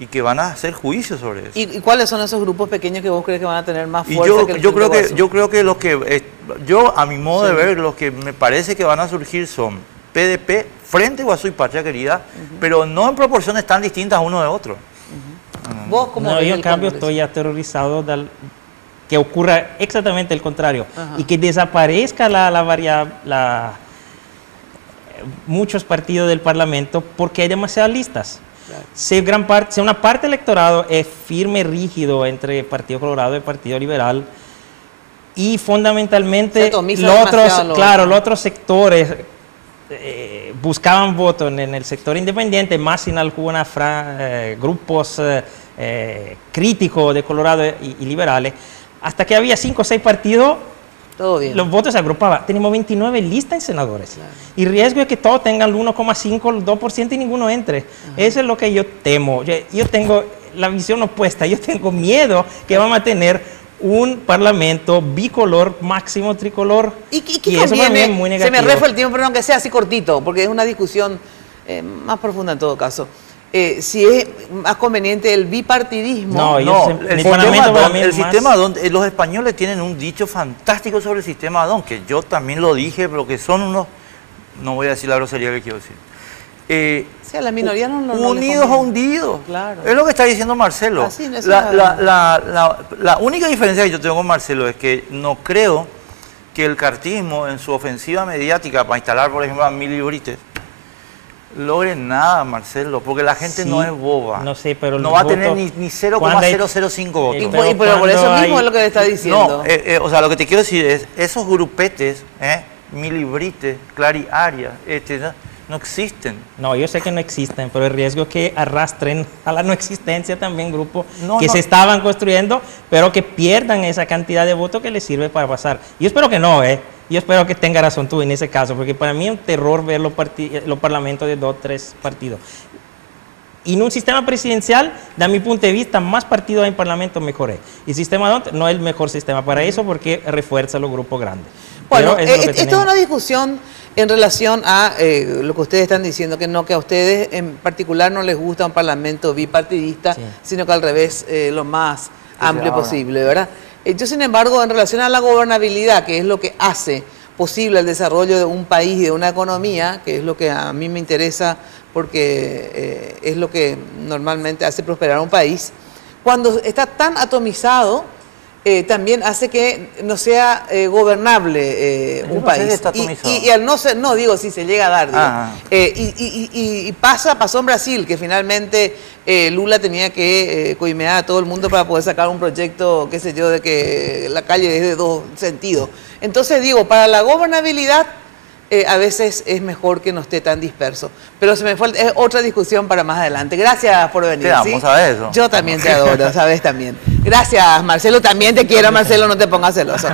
y que van a hacer juicios sobre eso. ¿Y cuáles son esos grupos pequeños que vos crees que van a tener más fuerza que el yo creo que los que, a mi modo de ver, los que me parece que van a surgir son PDP, Frente Guazú y Patria Querida, pero no en proporciones tan distintas uno de otro. ¿Vos cómo ves yo en el cambio Congreso? estoy aterrorizado que ocurra exactamente el contrario y que desaparezca muchos partidos del Parlamento porque hay demasiadas listas. Si una parte del electorado es firme, rígido entre el Partido Colorado y el Partido Liberal, y fundamentalmente los otros sectores buscaban votos en el sector independiente, más en algunos grupos críticos de Colorado y liberales, hasta que había 5 o 6 partidos. Todo bien. Los votos se agrupaban. Tenemos 29 listas en senadores. Claro. Y riesgo es que todos tengan el 1,5, el 2% y ninguno entre. Eso es lo que yo temo. Yo tengo la visión opuesta. Yo tengo miedo que vamos a tener un parlamento bicolor, máximo tricolor. ¿Y eso para mí es muy negativo. Se me refue el tiempo, pero aunque sea así cortito, porque es una discusión más profunda en todo caso. Si es más conveniente el bipartidismo. El sistema DON, los españoles tienen un dicho fantástico sobre el sistema DON, que yo también lo dije, pero que son unos, no voy a decir la grosería que quiero decir. A la minoría no unidos o hundidos. Claro. Es lo que está diciendo Marcelo. Así, la única diferencia que yo tengo con Marcelo es que no creo que el cartismo en su ofensiva mediática para instalar, por ejemplo, a Mili Brites, logre nada, Marcelo, porque la gente no es boba. No sé, pero no va a tener ni 0,005 votos. Pero por eso mismo es lo que le está diciendo. No, o sea, lo que te quiero decir es, esos grupetes, Mili Brites, Clary Arias, No existen. No, yo sé que no existen, pero el riesgo es que arrastren a la no existencia también grupos No, que no. se estaban construyendo, pero que pierdan esa cantidad de votos que les sirve para pasar. Yo espero que no, Yo espero que tenga razón tú en ese caso, porque para mí es un terror ver los parlamentos de 2 o 3 partidos. Y en un sistema presidencial, de mi punto de vista, más partidos hay en parlamento, mejor es. Y el sistema no es el mejor sistema para eso, porque refuerza los grupos grandes. Bueno, Pero eso es lo que esto es tenemos. una discusión en relación a lo que ustedes están diciendo, que a ustedes en particular no les gusta un parlamento bipartidista, Sí. sino que al revés, lo más amplio ahora. posible, ¿verdad? Yo, sin embargo, en relación a la gobernabilidad, que es lo que hace posible el desarrollo de un país y de una economía, que es lo que a mí me interesa porque es lo que normalmente hace prosperar un país, cuando está tan atomizado, también hace que no sea gobernable un no sé país. si está atomizado. Y al no ser, no digo si se llega a dar, digo. Ah. Y pasó en Brasil, que finalmente Lula tenía que coimear a todo el mundo para poder sacar un proyecto, qué sé yo, de que la calle es de 2 sentidos. Entonces digo, para la gobernabilidad a veces es mejor que no esté tan disperso. Pero se me fue, es otra discusión para más adelante. Gracias por venir. Te amo, ¿sí? ¿sabes eso? Yo también te adoro, sabes también. Gracias, Marcelo, también te quiero, Marcelo, no te pongas celoso.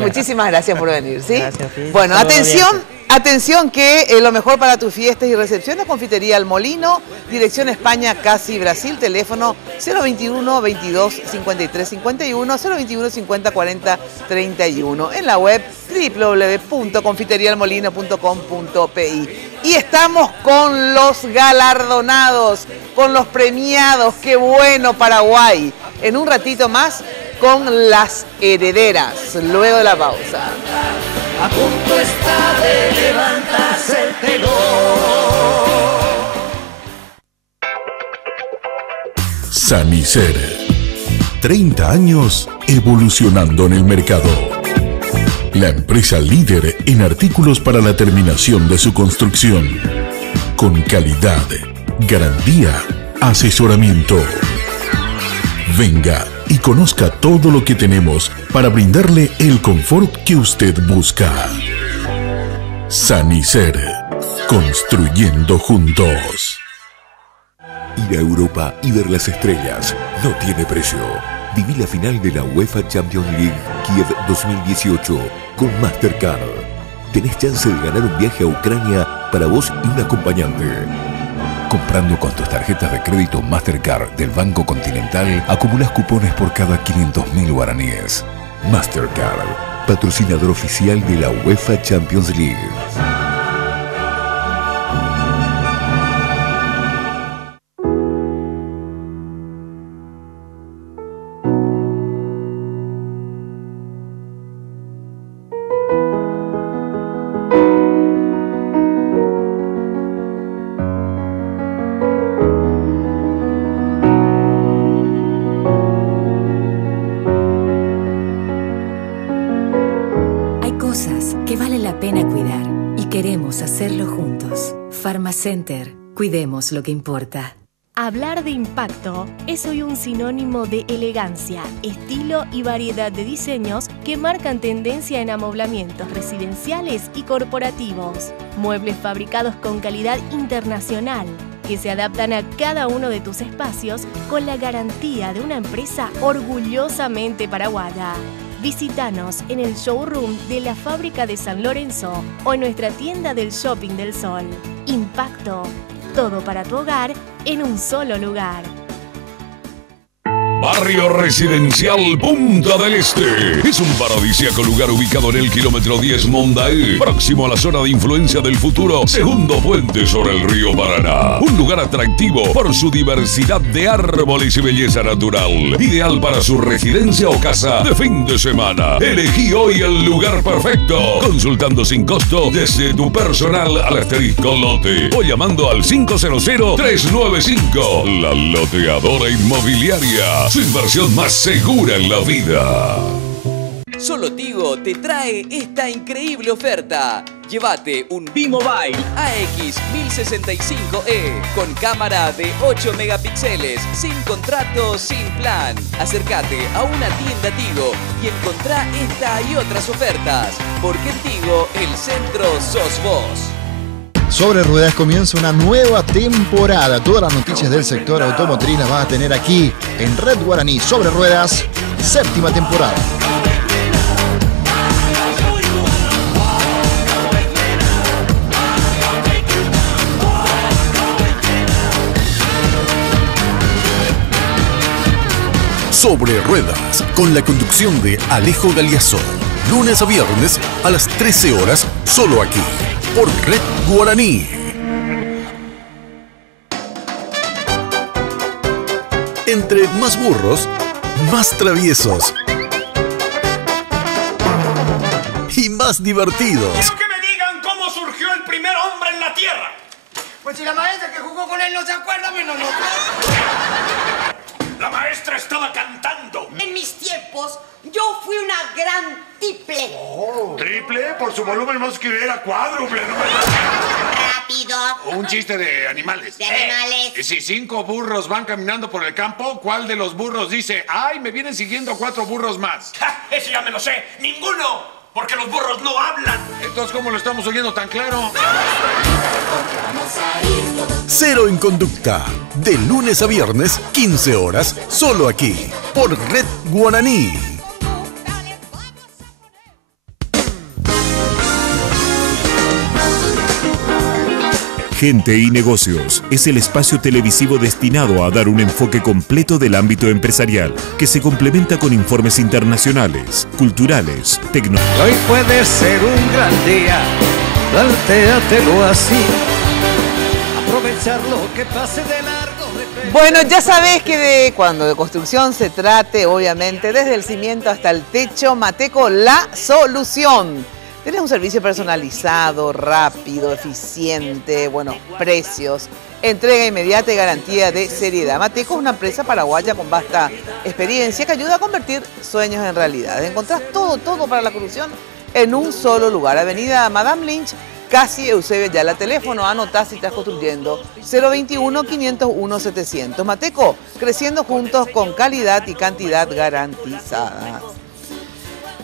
Muchísimas gracias por venir, ¿sí? Gracias a ti. Bueno, Saludos, atención, atención que lo mejor para tus fiestas y recepciones, Confitería El Molino, dirección España, Casi Brasil, teléfono 021 22 53 51, 021 50 40 31, en la web www.confiterialmolino.com.pi. Y estamos con los galardonados, con los premiados. ¡Qué bueno, Paraguay! En un ratito más con las herederas, luego de la pausa. A punto está de levantarse el telón. Sanicer. 30 años evolucionando en el mercado. La empresa líder en artículos para la terminación de su construcción. Con calidad, garantía, asesoramiento. Venga y conozca todo lo que tenemos para brindarle el confort que usted busca. Sanicer. Construyendo juntos. Ir a Europa y ver las estrellas no tiene precio. Viví la final de la UEFA Champions League Kiev 2018 con Mastercard. Tenés chance de ganar un viaje a Ucrania para vos y un acompañante. Comprando con tus tarjetas de crédito Mastercard del Banco Continental, acumulas cupones por cada 500.000 guaraníes. Mastercard, patrocinador oficial de la UEFA Champions League. Pharmacenter, cuidemos lo que importa. Hablar de impacto es hoy un sinónimo de elegancia, estilo y variedad de diseños que marcan tendencia en amoblamientos residenciales y corporativos. Muebles fabricados con calidad internacional que se adaptan a cada uno de tus espacios con la garantía de una empresa orgullosamente paraguaya. Visítanos en el showroom de la fábrica de San Lorenzo o en nuestra tienda del Shopping del Sol. Impacto, todo para tu hogar en un solo lugar. Barrio Residencial Punta del Este. Es un paradisíaco lugar ubicado en el kilómetro 10 Mondaé, próximo a la zona de influencia del futuro segundo puente sobre el río Paraná. Un lugar atractivo por su diversidad de árboles y belleza natural. Ideal para su residencia o casa de fin de semana. Elegí hoy el lugar perfecto. Consultando sin costo desde tu personal al asterisco lote o llamando al 500-395. La Loteadora Inmobiliaria. Su inversión más segura en la vida. Solo Tigo te trae esta increíble oferta. Llévate un B-Mobile AX 1065E con cámara de 8 megapíxeles, sin contrato, sin plan. Acércate a una tienda Tigo y encontrá esta y otras ofertas. Porque en Tigo el centro sos vos. Sobre Ruedas comienza una nueva temporada. Todas las noticias del sector automotriz las vas a tener aquí en Red Guaraní. Sobre Ruedas, séptima temporada. Sobre Ruedas, con la conducción de Alejo Galiazó. Lunes a viernes a las 13 horas, solo aquí, por Red Guaraní. Entre más burros, más traviesos y más divertidos. Quiero que me digan cómo surgió el primer hombre en la Tierra. Pues si la maestra que jugó con él no se acuerda, menos no. La maestra estaba cantando. En mis tiempos, yo fui una gran triple. Oh. ¿Triple? Por su volumen más que era cuádruple, ¿no? Rápido. Un chiste de animales. De animales. Si 5 burros van caminando por el campo, ¿cuál de los burros dice, ay, me vienen siguiendo 4 burros más? ¡Ja! Ese ya me lo sé. ¡Ninguno! Porque los burros no hablan. Entonces, ¿cómo lo estamos oyendo tan claro? Cero en Conducta. De lunes a viernes, 15 horas, solo aquí, por Red Guaraní. Gente y Negocios es el espacio televisivo destinado a dar un enfoque completo del ámbito empresarial, que se complementa con informes internacionales, culturales, tecnológicos. Hoy puede ser un gran día, plantéatelo así. Aprovechar lo que pase de largo. Bueno, ya sabés que cuando de construcción se trate, obviamente, desde el cimiento hasta el techo, Mateco, la solución. Tienes un servicio personalizado, rápido, eficiente, bueno, precios, entrega inmediata y garantía de seriedad. Mateco es una empresa paraguaya con vasta experiencia que ayuda a convertir sueños en realidad. Encontrás todo para la construcción en un solo lugar. Avenida Madame Lynch, casi Eusebio Yala. Teléfono, anotá si estás construyendo. 021-501-700. Mateco, creciendo juntos con calidad y cantidad garantizadas.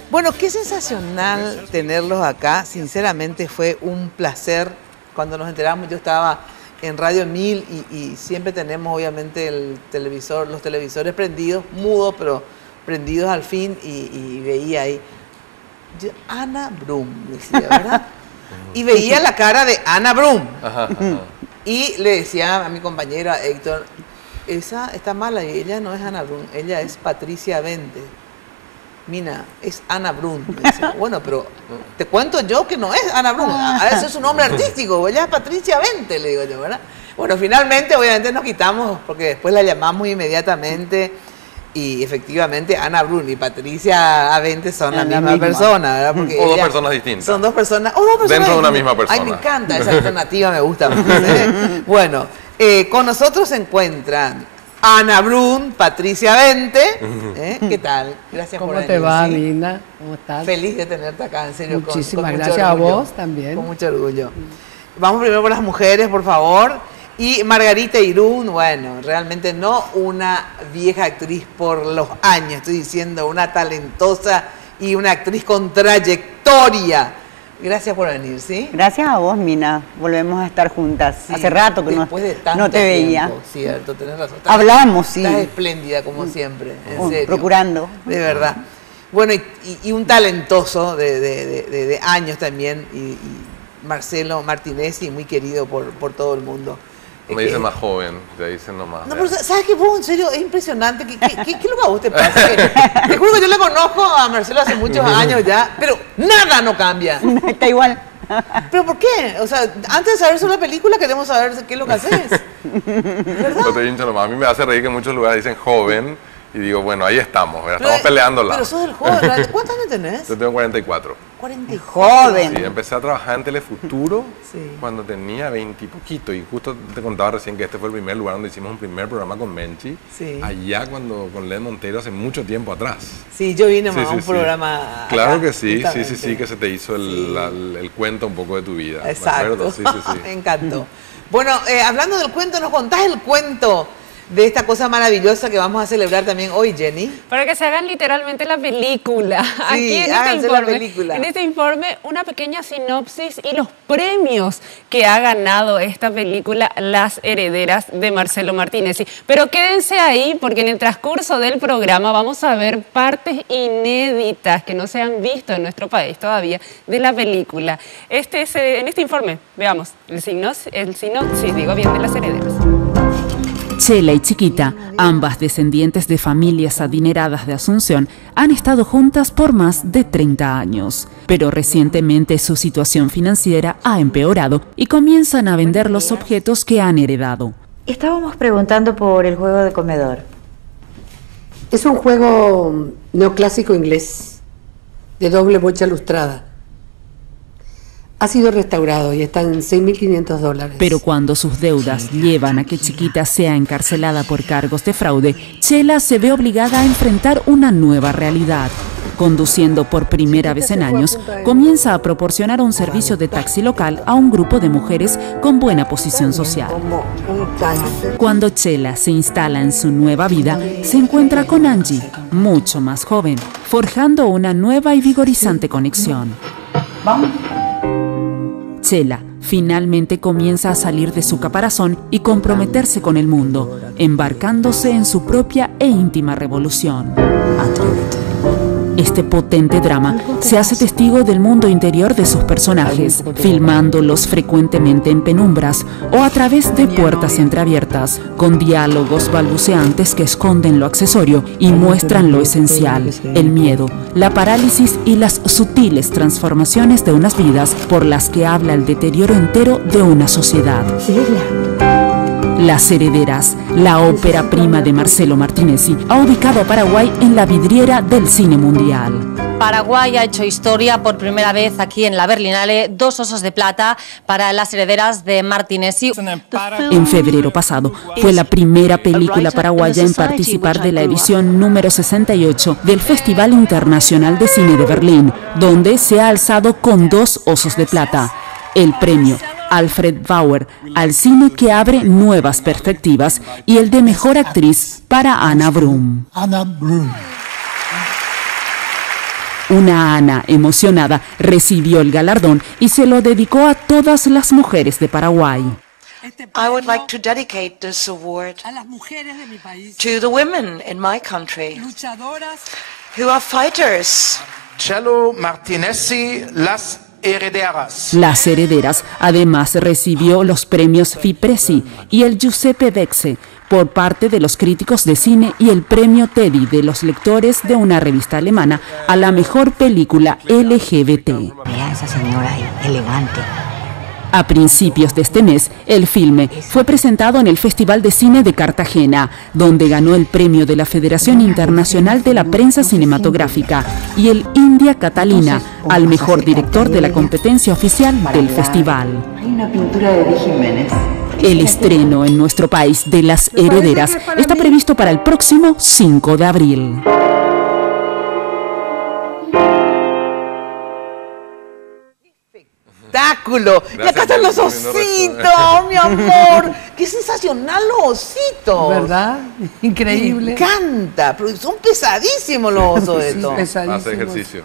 Bueno, qué sensacional tenerlos acá. Sinceramente fue un placer. Cuando nos enteramos, yo estaba en Radio 1000 y siempre tenemos obviamente el televisor, los televisores prendidos, mudos, pero prendidos al fin, y veía ahí. Ana Brum, decía, ¿verdad? Y veía la cara de Ana Brum. Y le decía a mi compañera Héctor, esa está mala y ella no es Ana Brum, ella es Patricia Vente. Mina, es Ana Brum. Bueno, pero te cuento yo que no es Ana Brum. Eso es un nombre artístico. Ella es Patricia Vente, le digo yo, ¿verdad? Bueno, finalmente, obviamente nos quitamos, porque después la llamamos inmediatamente. Y efectivamente, Ana Brum y Patricia Avente son la misma persona, ¿verdad? Porque o dos personas distintas. Son dos personas. O dos personas dentro de una misma persona. Ay, me encanta esa alternativa, me gusta mucho. Bueno, con nosotros se encuentran Ana Brum, Patricia Vente. ¿Qué tal? Gracias por venir. ¿Cómo te va, Mina? ¿Cómo estás? Feliz de tenerte acá, en serio. Muchísimas gracias a vos también. Con mucho orgullo. Vamos primero por las mujeres, por favor. Y Margarita Irún, bueno, realmente no una vieja actriz por los años, estoy diciendo una talentosa y una actriz con trayectoria. Gracias por venir, ¿sí? Gracias a vos, Mina. Volvemos a estar juntas. Sí, hace rato que no te veía. Tiempo, cierto, tenés razón. Hablamos, sí. Estás espléndida, como siempre, en serio. Procurando. De verdad. Bueno, y un talentoso de años también, y Marcelo Martínez, y muy querido por todo el mundo. Me dicen más joven, te dicen nomás. No, pero ¿sabes qué? Vos, en serio, es impresionante. ¿Qué es lo que a vos te pasa? Te juro que yo le conozco a Marcelo hace muchos años ya, pero nada no cambia. Está igual. ¿Pero por qué? O sea, antes de saber sobre la película queremos saber qué es lo que haces. ¿Verdad? No te hincho nomás. A mí me hace reír que en muchos lugares dicen joven y digo, bueno, ahí estamos, ¿verdad? Estamos peleándola. Pero sos el joven, ¿verdad? ¿Cuántos años tenés? Yo tengo 44. 44. Joven. Sí, empecé a trabajar en Telefuturo cuando tenía 20 y poquito. Y justo te contaba recién que este fue el primer lugar donde hicimos un primer programa con Menchi. Sí. Allá con Len Montero hace mucho tiempo atrás. Sí, yo vine a un programa acá, claro que sí, sí, que se te hizo el cuento un poco de tu vida. Exacto. Me acuerdo, sí. Me encantó. Bueno, hablando del cuento, nos contás el cuento de esta cosa maravillosa que vamos a celebrar también hoy, Jenny? Para que se hagan literalmente la película. Sí, aquí en háganse la película. En este informe, una pequeña sinopsis y los premios que ha ganado esta película, Las Herederas, de Marcelo Martinezzi. Pero quédense ahí porque en el transcurso del programa vamos a ver partes inéditas que no se han visto en nuestro país todavía de la película. En este informe, veamos el sinopsis, de Las Herederas. Chela y Chiquita, ambas descendientes de familias adineradas de Asunción, han estado juntas por más de 30 años. Pero recientemente su situación financiera ha empeorado y comienzan a vender los objetos que han heredado. Estábamos preguntando por el juego de comedor. Es un juego neoclásico inglés, de doble bocha lustrada. Ha sido restaurado y está en $6.500. Pero cuando sus deudas llevan a que Chiquita sea encarcelada por cargos de fraude, Chela se ve obligada a enfrentar una nueva realidad. Conduciendo por primera vez en años, comienza a proporcionar un servicio de taxi local a un grupo de mujeres con buena posición social. Cuando Chela se instala en su nueva vida, se encuentra con Angie, mucho más joven, forjando una nueva y vigorizante conexión. Chela finalmente comienza a salir de su caparazón y comprometerse con el mundo, embarcándose en su propia e íntima revolución. Este potente drama se hace testigo del mundo interior de sus personajes, filmándolos frecuentemente en penumbras o a través de puertas entreabiertas, con diálogos balbuceantes que esconden lo accesorio y muestran lo esencial, el miedo, la parálisis y las sutiles transformaciones de unas vidas por las que habla el deterioro entero de una sociedad. Las Herederas, la ópera prima de Marcelo Martinezzi, ha ubicado a Paraguay en la vidriera del cine mundial. Paraguay ha hecho historia por primera vez aquí en la Berlinale, 2 Osos de Plata para Las Herederas de Martinezzi. En febrero pasado fue la primera película paraguaya en participar de la edición número 68 del Festival Internacional de Cine de Berlín, donde se ha alzado con 2 Osos de Plata. El premio Alfred Bauer al cine que abre nuevas perspectivas y el de mejor actriz para Anna Brum. Una Ana emocionada recibió el galardón y se lo dedicó a todas las mujeres de Paraguay. I would like to dedicate this award to the women in my country who are fighters. Marcelo Martinezzi, Las Herederas. Las Herederas además recibió los premios Fipresi y el Giuseppe Bexe por parte de los críticos de cine y el premio Teddy de los lectores de una revista alemana a la mejor película LGBT. Mira esa señora ahí, elegante. A principios de este mes, el filme fue presentado en el Festival de Cine de Cartagena, donde ganó el premio de la Federación Internacional de la Prensa Cinematográfica y el India Catalina al mejor director de la competencia oficial del festival. Hay una pintura de Di Jiménez. El estreno en nuestro país de Las Herederas está previsto para el próximo 5 de abril. Espectáculo. Y acá están los ositos, mi amor. Qué sensacional los ositos. ¿Verdad? Increíble. Me encanta. Pero son pesadísimos los osos Sí, estos. pesadísimos. Hace ejercicio.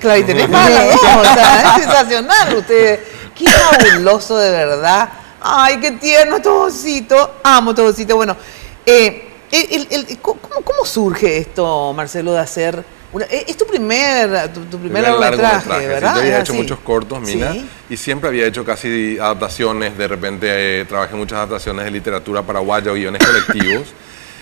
Claro, y tenés mala, ¿no? O sea, es sensacional ustedes. Qué fabuloso, de verdad. Ay, qué tierno estos ositos. Amo estos ositos. Bueno, ¿cómo surge esto, Marcelo, de hacer... Es tu primer largometraje, ¿verdad? Sí, yo había hecho muchos cortos, Mina, ¿sí? Y siempre había hecho casi adaptaciones. De repente trabajé en muchas adaptaciones de literatura paraguaya o guiones colectivos.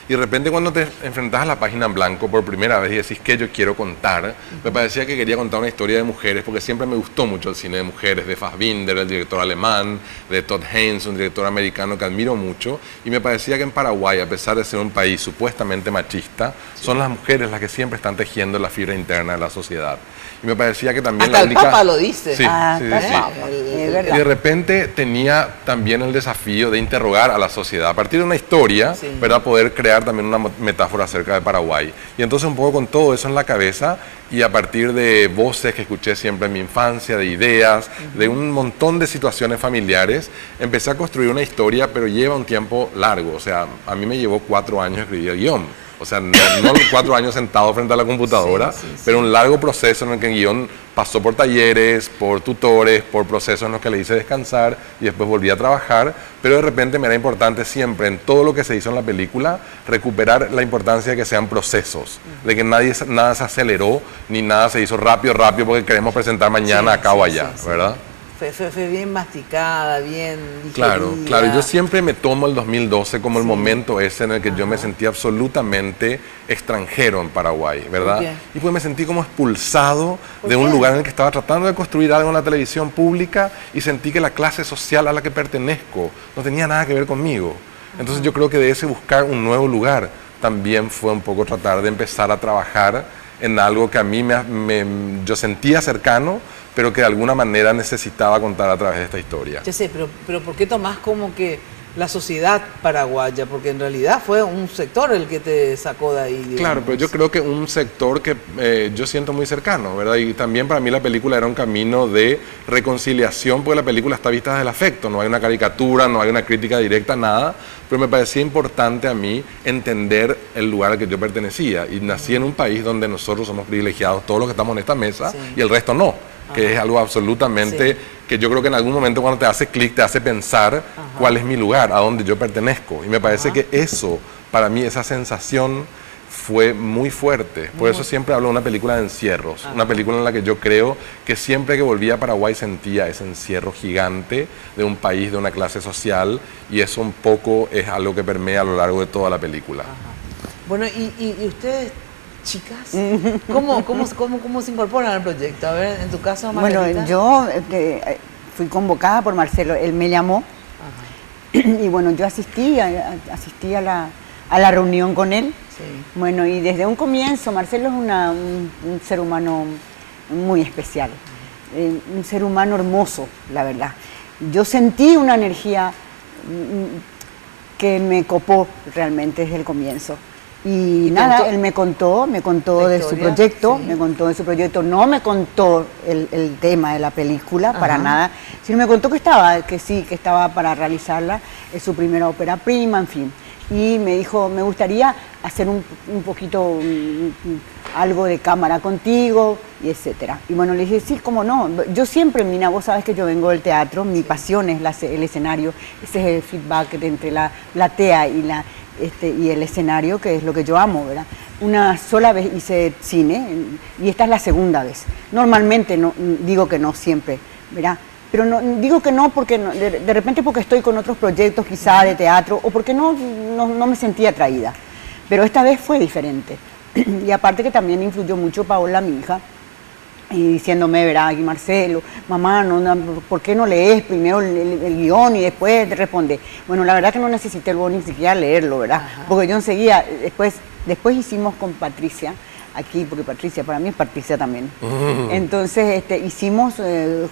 Y de repente cuando te enfrentas a la página en blanco por primera vez y decís ¿qué yo quiero contar? Me parecía que quería contar una historia de mujeres porque siempre me gustó mucho el cine de mujeres, de Fassbinder, el director alemán, de Todd Haynes, un director americano que admiro mucho. Y me parecía que en Paraguay, a pesar de ser un país supuestamente machista, son las mujeres las que siempre están tejiendo la fibra interna de la sociedad. Y me parecía que también hasta el Papa lo dice. Sí, Y de repente tenía también el desafío de interrogar a la sociedad a partir de una historia, para poder crear crear también una metáfora acerca de Paraguay. Y entonces un poco con todo eso en la cabeza y a partir de voces que escuché siempre en mi infancia, de ideas, de un montón de situaciones familiares, empecé a construir una historia, pero lleva un tiempo largo. O sea, a mí me llevó 4 años escribir el guión. O sea, no 4 años sentado frente a la computadora, pero un largo proceso en el que el guión pasó por talleres, por tutores, por procesos en los que le hice descansar y después volví a trabajar, pero de repente me era importante siempre en todo lo que se hizo en la película recuperar la importancia de que sean procesos, de que nada se aceleró ni nada se hizo rápido porque queremos presentar mañana acá o allá, ¿verdad? Fue bien masticada, bien digerida. Claro, y yo siempre me tomo el 2012 como el momento ese en el que yo me sentí absolutamente extranjero en Paraguay, ¿verdad? Y pues me sentí como expulsado de un lugar en el que estaba tratando de construir algo en la televisión pública y sentí que la clase social a la que pertenezco no tenía nada que ver conmigo. Entonces yo creo que de ese buscar un nuevo lugar también fue un poco tratar de empezar a trabajar en algo que a mí yo sentía cercano, pero que de alguna manera necesitaba contar a través de esta historia. Ya sé, pero ¿por qué tomás como que la sociedad paraguaya? Porque en realidad fue un sector el que te sacó de ahí, digamos. Claro, pero yo creo que un sector que yo siento muy cercano, ¿verdad? Y también para mí la película era un camino de reconciliación, porque la película está vista desde el afecto, no hay una caricatura, no hay una crítica directa, nada, pero me parecía importante a mí entender el lugar al que yo pertenecía. Y nací en un país donde nosotros somos privilegiados, todos los que estamos en esta mesa, y el resto no. Que es algo absolutamente que yo creo que en algún momento cuando te hace clic, te hace pensar cuál es mi lugar, a dónde yo pertenezco. Y me parece que eso, para mí, esa sensación fue muy fuerte. Por eso siempre hablo de una película de encierros, una película en la que yo creo que siempre que volvía a Paraguay sentía ese encierro gigante de un país, de una clase social, y eso un poco es algo que permea a lo largo de toda la película. Bueno, y ustedes, chicas, ¿cómo se incorporan al proyecto? A ver, en tu caso, Margarita. Bueno, yo fui convocada por Marcelo, él me llamó y bueno, yo asistí a la reunión con él. Bueno, y desde un comienzo, Marcelo es un ser humano muy especial, un ser humano hermoso, la verdad. Yo sentí una energía que me copó realmente desde el comienzo. Y nada, él me contó de su proyecto, no me contó el tema de la película, para nada, sino me contó que estaba para realizarla, es su primera ópera prima, en fin. Y me dijo, me gustaría hacer un poquito algo de cámara contigo, y etcétera. Y bueno, le dije, sí, cómo no. Yo siempre, Mina, vos sabes que yo vengo del teatro, mi pasión es el escenario, ese es el feedback entre la platea y el escenario, que es lo que yo amo, ¿verdad? Una sola vez hice cine y esta es la segunda vez. Normalmente no, digo que no siempre, ¿verdad? Pero no, digo que no porque de repente porque estoy con otros proyectos quizá de teatro o porque no me sentía atraída. Pero esta vez fue diferente. Y aparte que también influyó mucho Paola, mi hija, y diciéndome, verá, y Marcelo, mamá, ¿por qué no lees primero el guión y después te responde? Bueno, la verdad que no necesité luego ni siquiera leerlo, ¿verdad? Porque yo enseguida, después hicimos con Patricia, aquí, porque Patricia, para mí es Patricia también. Entonces hicimos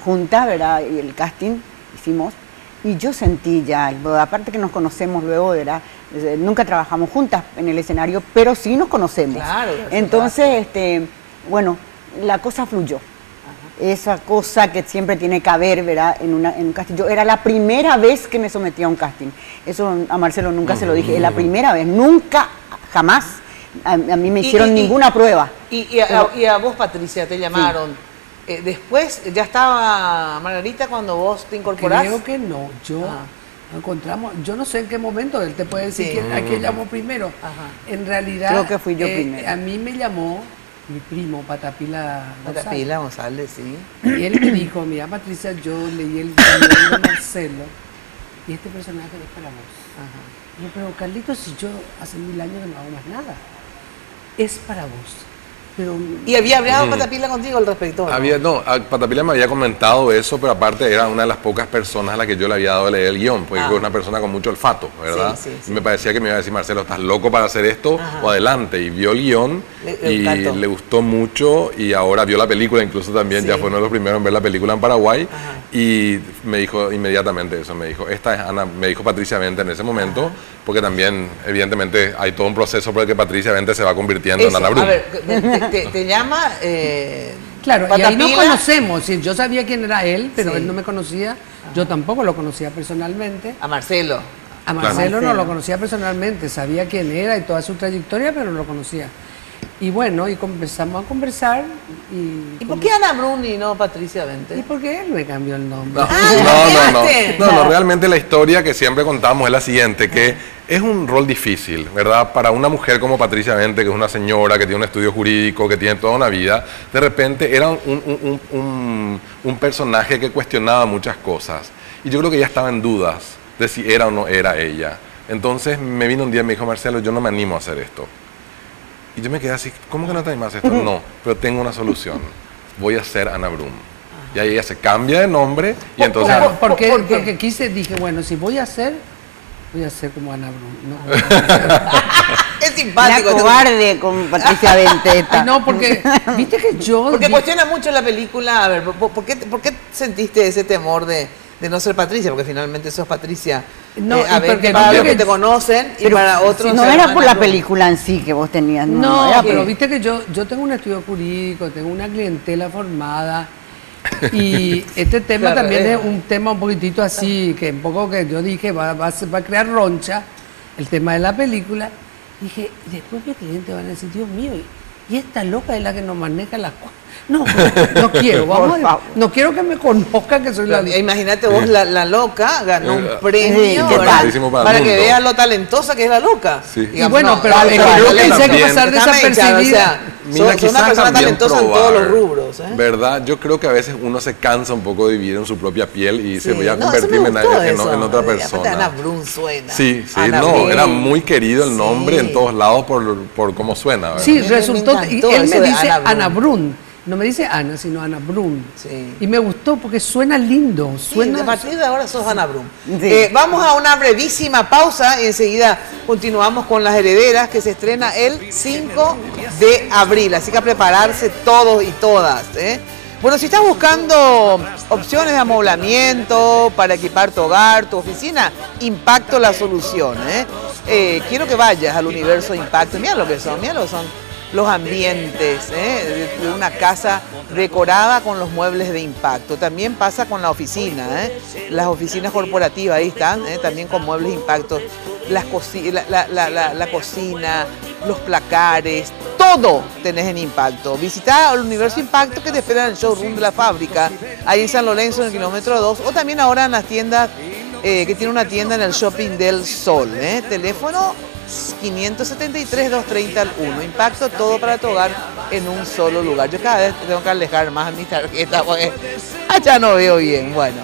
juntas, ¿verdad? Y el casting hicimos, y yo sentí ya, aparte que nos conocemos luego, ¿verdad? Nunca trabajamos juntas en el escenario, pero sí nos conocemos. Claro. Entonces, bueno, la cosa fluyó. Esa cosa que siempre tiene que haber, ¿verdad? En un casting. Yo era la primera vez que me sometí a un casting. Eso a Marcelo nunca se lo dije. Es la primera vez. Nunca, jamás. A mí me hicieron ninguna prueba. Y a vos, Patricia, te llamaron. Sí. Después, ¿ya estaba Margarita cuando vos te incorporás? Creo que no. Nos encontramos, yo no sé en qué momento él te puede decir a quién llamó primero. En realidad, creo que fui yo primero. A mí me llamó mi primo, Patapila González. Patapila González, sí. Y él me dijo, mira, Patricia, yo leí el guión de Marcelo y este personaje es para vos. Yo, pero Carlitos, si yo hace 1000 años que no hago más nada, es para vos. ¿Y había hablado Patapila contigo al respecto? Patapila me había comentado eso, pero aparte era una de las pocas personas a las que yo le había dado a leer el guión, porque es una persona con mucho olfato, ¿verdad? Y me parecía que me iba a decir, Marcelo, ¿estás loco para hacer esto? O adelante. Y vio el guión y le gustó mucho, y ahora vio la película, incluso también, ya fue uno de los primeros en ver la película en Paraguay, y me dijo inmediatamente eso, me dijo, esta es Ana, me dijo Patricia Vente en ese momento, porque también, evidentemente, hay todo un proceso por el que Patricia Vente se va convirtiendo en Ana Brun. A ver, te llama claro, Patapila. Y ahí nos conocemos. Sí, yo sabía quién era él, pero él no me conocía. Yo tampoco lo conocía personalmente. A Marcelo. A Marcelo no lo conocía personalmente. Sabía quién era y toda su trayectoria, pero no lo conocía. Y bueno, y empezamos a conversar. ¿Y por qué Ana Brun y no Patricia Vente? Y porque él me cambió el nombre. No, realmente la historia que siempre contamos es la siguiente, que es un rol difícil, ¿verdad? Para una mujer como Patricia Vente, que es una señora, que tiene un estudio jurídico, que tiene toda una vida, de repente era un personaje que cuestionaba muchas cosas. Y yo creo que ella estaba en dudas de si era o no era ella. Entonces me vino un día y me dijo, Marcelo, yo no me animo a hacer esto. Y yo me quedé así, ¿cómo que no te animas a esto? No, pero tengo una solución. Voy a ser Ana Brun. Y ahí ella se cambia de nombre y entonces... Claro, porque dije, bueno, si voy a ser como Ana Brun. No. Es simpático. Una cobarde con Patricia Vente. No, porque, viste que yo... Porque cuestiona mucho la película. A ver, ¿por qué sentiste ese temor de no ser Patricia? Porque finalmente sos Patricia. No, porque para los que te conocen y para otros... No era por la película en sí que vos tenías. No, pero viste que yo tengo un estudio jurídico, tengo una clientela formada. Y este tema también es un tema un poquitito así, que un poco que yo dije va a crear roncha, el tema de la película. Dije, después mi cliente van a decir, Dios mío, y esta loca es la que nos maneja las cosas. No quiero, no quiero que me conozcan que soy la loca. Imagínate vos, la loca ganó un premio para que veas lo talentosa que es la loca. Sí. Y bueno, pero yo pensé que pasar desapercibida. Son una persona talentosa en todos los rubros. ¿Verdad? Yo creo que a veces uno se cansa un poco de vivir en su propia piel y se voy a convertirme en otra persona. Ana Brun suena. Sí, era muy querido el nombre en todos lados por cómo suena, ¿verdad? Sí, resultó, y él me dice Ana Brun. No me dice Ana, sino Ana Brun. Sí. Y me gustó porque suena lindo. A partir de ahora sos Ana Brun. Sí. Vamos a una brevísima pausa y enseguida continuamos con Las Herederas, que se estrena el 5 de abril. Así que a prepararse todos y todas. Bueno, si estás buscando opciones de amoblamiento para equipar tu hogar, tu oficina, Impacto la solución. Quiero que vayas al universo Impacto. Mira lo que son los ambientes de una casa decorada con los muebles de impacto. También pasa con la oficina, las oficinas corporativas, ahí están, también con muebles de impacto. La cocina, los placares, todo tenés en Impacto. Visita el Universo Impacto que te espera en el showroom de la fábrica, ahí en San Lorenzo, en el kilómetro 2, o también ahora en las tiendas, que tiene una tienda en el Shopping del Sol. Teléfono 573-230 al 1. Impacto, todo para tu hogar en un solo lugar. Yo cada vez tengo que alejar más mi tarjeta porque allá no veo bien. Bueno,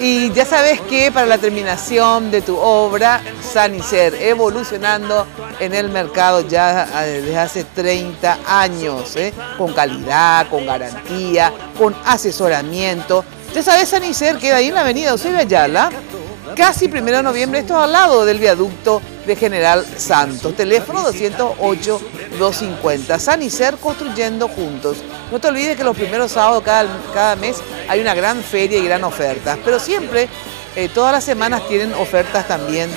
y ya sabes que para la terminación de tu obra, Sanicer, evolucionando en el mercado ya desde hace 30 años, con calidad, con garantía, con asesoramiento. Ya sabes, Sanicer queda ahí en la avenida Eusebio Ayala, casi 1 de noviembre, esto al lado del viaducto de General Santos. Teléfono 208-250. Sanicer, construyendo juntos. No te olvides que los primeros sábados cada mes hay una gran feria y gran ofertas, pero siempre, todas las semanas tienen ofertas también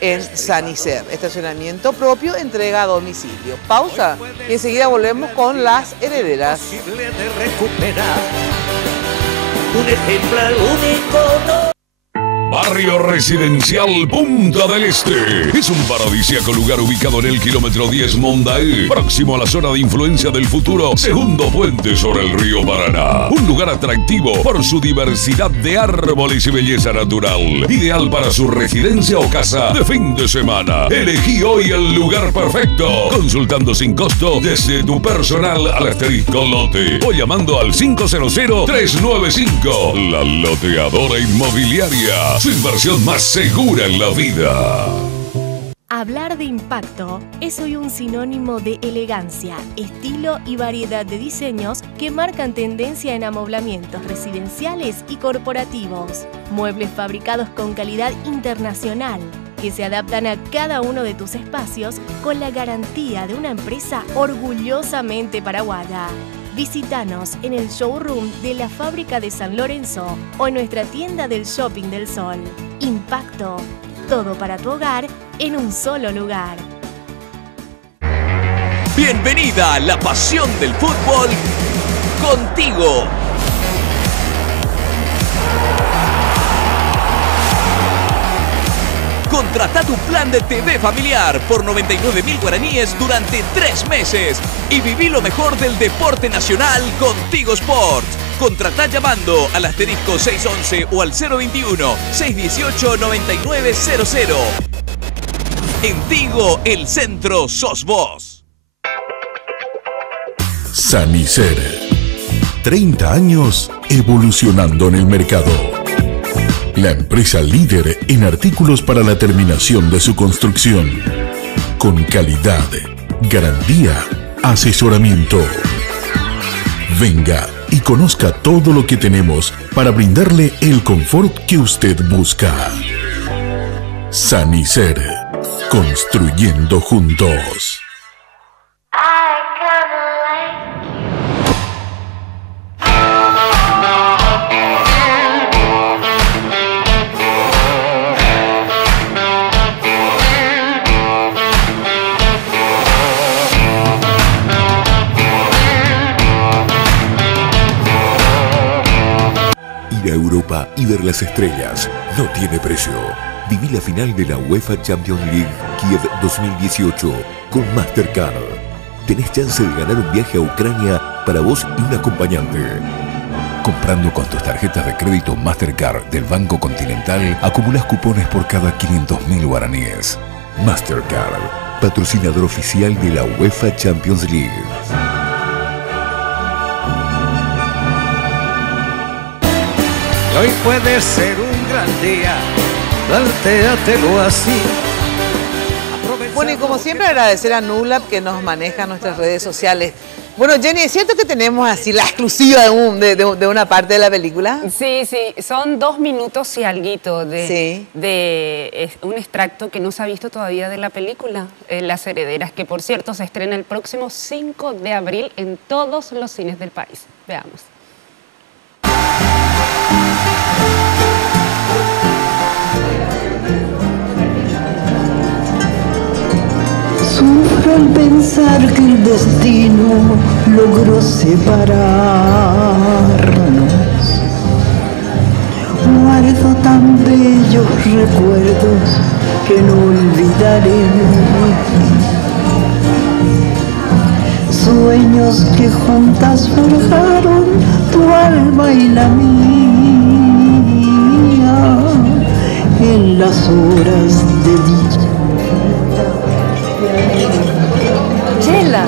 en Sanicer. Estacionamiento propio, entrega a domicilio. Pausa y enseguida volvemos con Las Herederas. Un ejemplar único, no. Barrio Residencial Punta del Este. Es un paradisíaco lugar ubicado en el kilómetro 10 Mondaé, próximo a la zona de influencia del futuro segundo puente sobre el río Paraná. Un lugar atractivo por su diversidad de árboles y belleza natural. Ideal para su residencia o casa de fin de semana. Elegí hoy el lugar perfecto, consultando sin costo desde tu personal al asterisco lote o llamando al 500-395. La Loteadora Inmobiliaria. Su inversión más segura en la vida. Hablar de impacto es hoy un sinónimo de elegancia, estilo y variedad de diseños que marcan tendencia en amoblamientos residenciales y corporativos. Muebles fabricados con calidad internacional, que se adaptan a cada uno de tus espacios con la garantía de una empresa orgullosamente paraguaya. Visítanos en el showroom de la fábrica de San Lorenzo o en nuestra tienda del Shopping del Sol. Impacto, todo para tu hogar en un solo lugar. Bienvenida a la pasión del fútbol contigo. Contrata tu plan de TV familiar por 99.000 guaraníes durante 3 meses y viví lo mejor del deporte nacional con Tigo Sports. Contrata llamando al asterisco 611 o al 021-618-9900. En Tigo, el centro sos vos. Sanicer. 30 años evolucionando en el mercado. La empresa líder en artículos para la terminación de su construcción. Con calidad, garantía, asesoramiento. Venga y conozca todo lo que tenemos para brindarle el confort que usted busca. Sanicer. Construyendo juntos. Ir a Europa y ver las estrellas no tiene precio. Viví la final de la UEFA Champions League Kiev 2018 con Mastercard. Tenés chance de ganar un viaje a Ucrania para vos y un acompañante. Comprando con tus tarjetas de crédito Mastercard del Banco Continental, acumulas cupones por cada 500.000 guaraníes. Mastercard, patrocinador oficial de la UEFA Champions League. Hoy puede ser un gran día, plantéatelo así. Bueno, y como siempre agradecer a Nulab que nos maneja nuestras redes sociales. Bueno, Jenny, ¿es cierto que tenemos así la exclusiva de una parte de la película? Sí, son 2 minutos y alguito de un extracto que no se ha visto todavía de la película, Las Herederas, que por cierto se estrena el próximo 5 de abril en todos los cines del país. Veamos. Sufro al pensar que el destino logró separarnos. Guardo tan bellos recuerdos que no olvidaré. Sueños que juntas forjaron tu alma y la mía en las horas de dicha. Chela.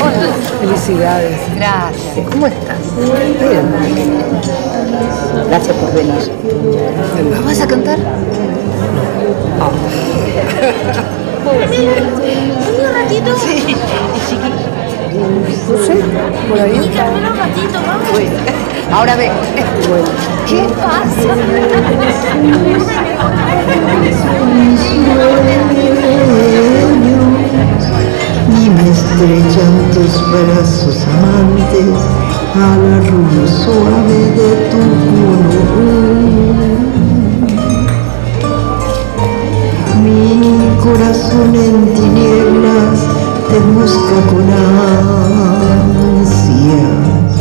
Hola. Felicidades. Gracias. ¿Cómo estás? Bien. Gracias por venir. ¿No vas a cantar? No. ¿Vení un ratito? Sí. No sé, por ahí. Y camina un ratito, vamos. Bueno. Ahora ve. Bueno. ¿Qué pasa? Y me estrechan tus brazos amantes al arrullo suave de tu culo. Mi corazón en tinieblas te busca con ansias.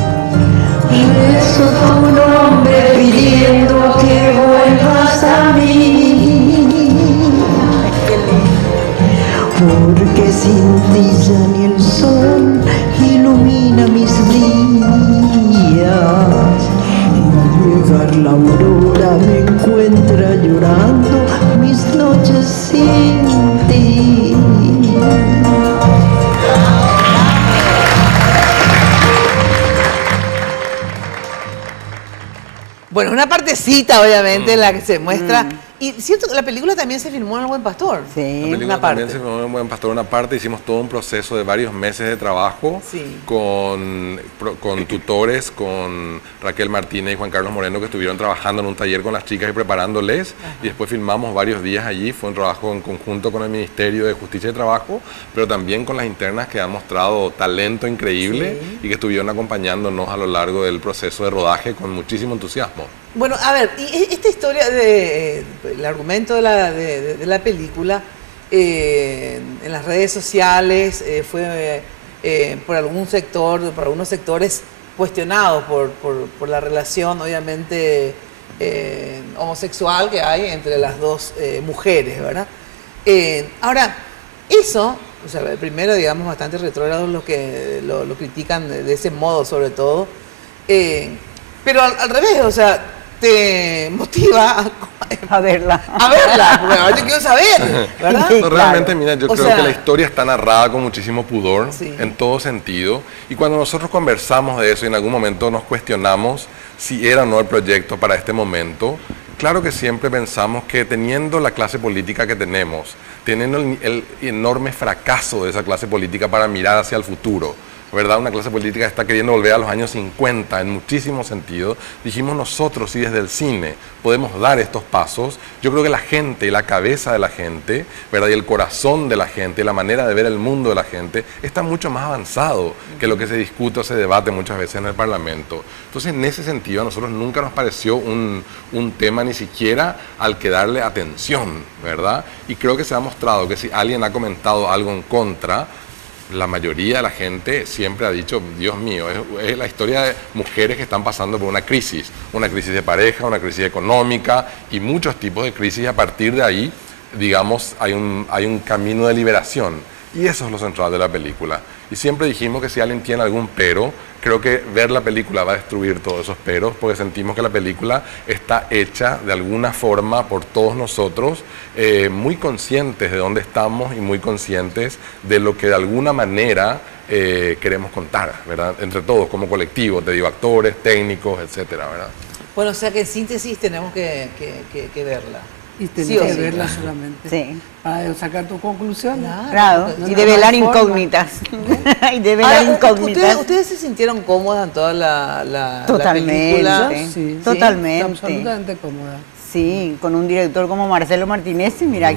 Rezo tu nombre pidiendo que vuelvas a mí. Porque sin ti ya ni el sol ilumina mis días. Al llegar la aurora me encuentra llorando mis noches sin ti. Bueno, una partecita obviamente en la que se muestra Y cierto que la película también se filmó en El Buen Pastor. La película también se filmó en El Buen Pastor, una parte. Hicimos todo un proceso de varios meses de trabajo con tutores, con Raquel Martínez y Juan Carlos Moreno, que estuvieron trabajando en un taller con las chicas y preparándoles. Y después filmamos varios días allí. Fue un trabajo en conjunto con el Ministerio de Justicia y Trabajo, pero también con las internas que han mostrado talento increíble y que estuvieron acompañándonos a lo largo del proceso de rodaje con muchísimo entusiasmo. Bueno, a ver, y esta historia, el argumento de la película, en las redes sociales fue por algún sector, por algunos sectores cuestionados por la relación, obviamente, homosexual que hay entre las dos mujeres, ¿verdad? Ahora, eso, o sea, primero, digamos, bastante retrógrados los que lo critican de ese modo, sobre todo, pero al revés, o sea, te motiva a verla. A verla, porque ahora yo quiero saber, ¿verdad? No, realmente, mira, yo creo que la historia está narrada con muchísimo pudor, en todo sentido, y cuando nosotros conversamos de eso y en algún momento nos cuestionamos si era o no el proyecto para este momento, claro que siempre pensamos que teniendo la clase política que tenemos, teniendo el enorme fracaso de esa clase política para mirar hacia el futuro, ¿verdad? Una clase política que está queriendo volver a los años 50 en muchísimos sentidos. Dijimos nosotros, si desde el cine podemos dar estos pasos, yo creo que la gente y la cabeza de la gente, ¿verdad? Y el corazón de la gente, la manera de ver el mundo de la gente, está mucho más avanzado que lo que se discute o se debate muchas veces en el Parlamento. Entonces, en ese sentido, a nosotros nunca nos pareció un tema ni siquiera al que darle atención, ¿verdad? Y creo que se ha mostrado que si alguien ha comentado algo en contra, la mayoría de la gente siempre ha dicho, Dios mío, es la historia de mujeres que están pasando por una crisis de pareja, una crisis económica y muchos tipos de crisis, y a partir de ahí, digamos, hay un camino de liberación. Y eso es lo central de la película. Y siempre dijimos que si alguien tiene algún pero, creo que ver la película va a destruir todos esos peros, porque sentimos que la película está hecha de alguna forma por todos nosotros, muy conscientes de dónde estamos y muy conscientes de lo que de alguna manera queremos contar, ¿verdad? Entre todos, como colectivo, te digo, actores, técnicos, etcétera, ¿verdad? Bueno, o sea que en síntesis tenemos que verla. Y tenés que verla solamente. Sí. Para sacar tu conclusión. Claro, y develar incógnitas. Y develar incógnitas. ¿Ustedes se sintieron cómodas en toda la película? Sí, totalmente. Absolutamente cómoda. Sí, con un director como Marcelo Martínez, mira,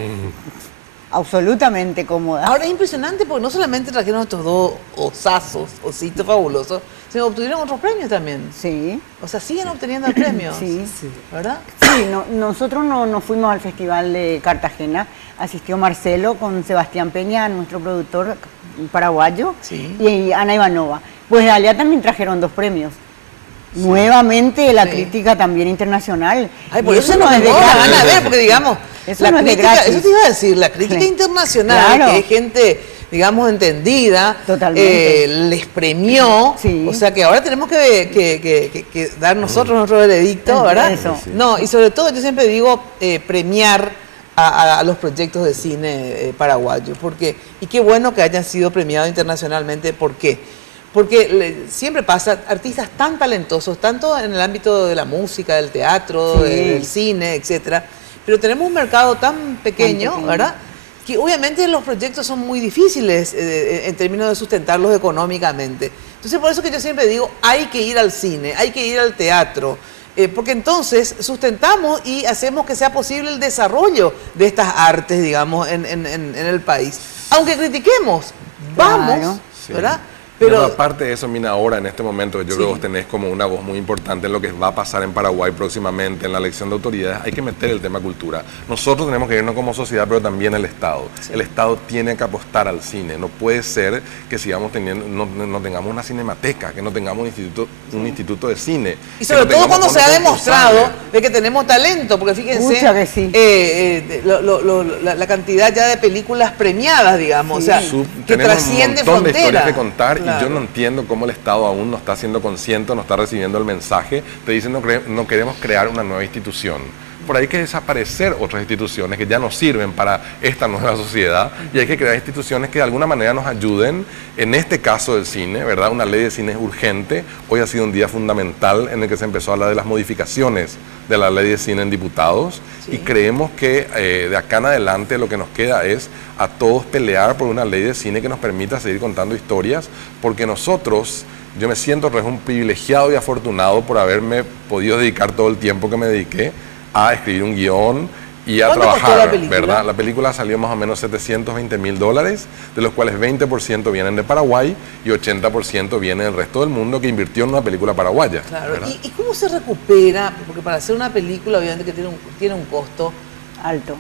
absolutamente cómoda. Ahora es impresionante porque no solamente trajeron estos dos ositos fabulosos, sino obtuvieron otros premios también. Sí. O sea, siguen obteniendo premios. Sí. ¿Verdad? Sí, nosotros nos fuimos al Festival de Cartagena, asistió Marcelo con Sebastián Peña, nuestro productor paraguayo, y Ana Ivanova. Pues allá también trajeron 2 premios. Nuevamente la crítica también internacional. Ay, por eso no es de gratis. Van a ver, porque digamos, eso no es de gratis. Eso te iba a decir, la crítica internacional, que es gente, digamos, entendida, les premió, o sea que ahora tenemos que dar nosotros nuestro veredicto, ¿verdad? Eso. No, y sobre todo yo siempre digo premiar a los proyectos de cine paraguayos, porque, y qué bueno que hayan sido premiados internacionalmente, ¿por qué? Porque siempre pasa, artistas tan talentosos, tanto en el ámbito de la música, del teatro, del cine, etcétera, pero tenemos un mercado tan pequeño, ¿verdad? Que obviamente los proyectos son muy difíciles en términos de sustentarlos económicamente. Entonces, por eso que yo siempre digo, hay que ir al cine, hay que ir al teatro, porque entonces sustentamos y hacemos que sea posible el desarrollo de estas artes, digamos, en el país. Aunque critiquemos, vamos, ¿verdad? Pero aparte de eso, Mina, ahora en este momento yo creo que vos tenés como una voz muy importante en lo que va a pasar en Paraguay próximamente, en la elección de autoridades. Hay que meter el tema cultura. Nosotros tenemos que irnos como sociedad, pero también el Estado. El Estado tiene que apostar al cine. No puede ser que sigamos teniendo, no tengamos una cinemateca, que no tengamos un instituto de cine. Y sobre todo cuando se ha demostrado de que tenemos talento, porque fíjense la cantidad ya de películas premiadas, digamos, o sea, que trasciende fronteras. Tenemos un montón de historias que contar. Y yo no entiendo cómo el Estado aún no está siendo consciente, no está recibiendo el mensaje. Te dicen no queremos crear una nueva institución. por ahí hay que desaparecer otras instituciones que ya no sirven para esta nueva sociedad y hay que crear instituciones que de alguna manera nos ayuden, en este caso del cine, ¿verdad? Una ley de cine es urgente, hoy ha sido un día fundamental en el que se empezó a hablar de las modificaciones de la ley de cine en diputados y creemos que de acá en adelante lo que nos queda es a todos pelear por una ley de cine que nos permita seguir contando historias, porque nosotros, yo me siento un privilegiado y afortunado por haberme podido dedicar todo el tiempo que me dediqué a escribir un guión y a trabajar, ¿verdad? La película salió más o menos $720.000, de los cuales 20% vienen de Paraguay y 80% viene del resto del mundo que invirtió en una película paraguaya. Claro. ¿Y cómo se recupera? Porque para hacer una película obviamente que tiene un costo alto.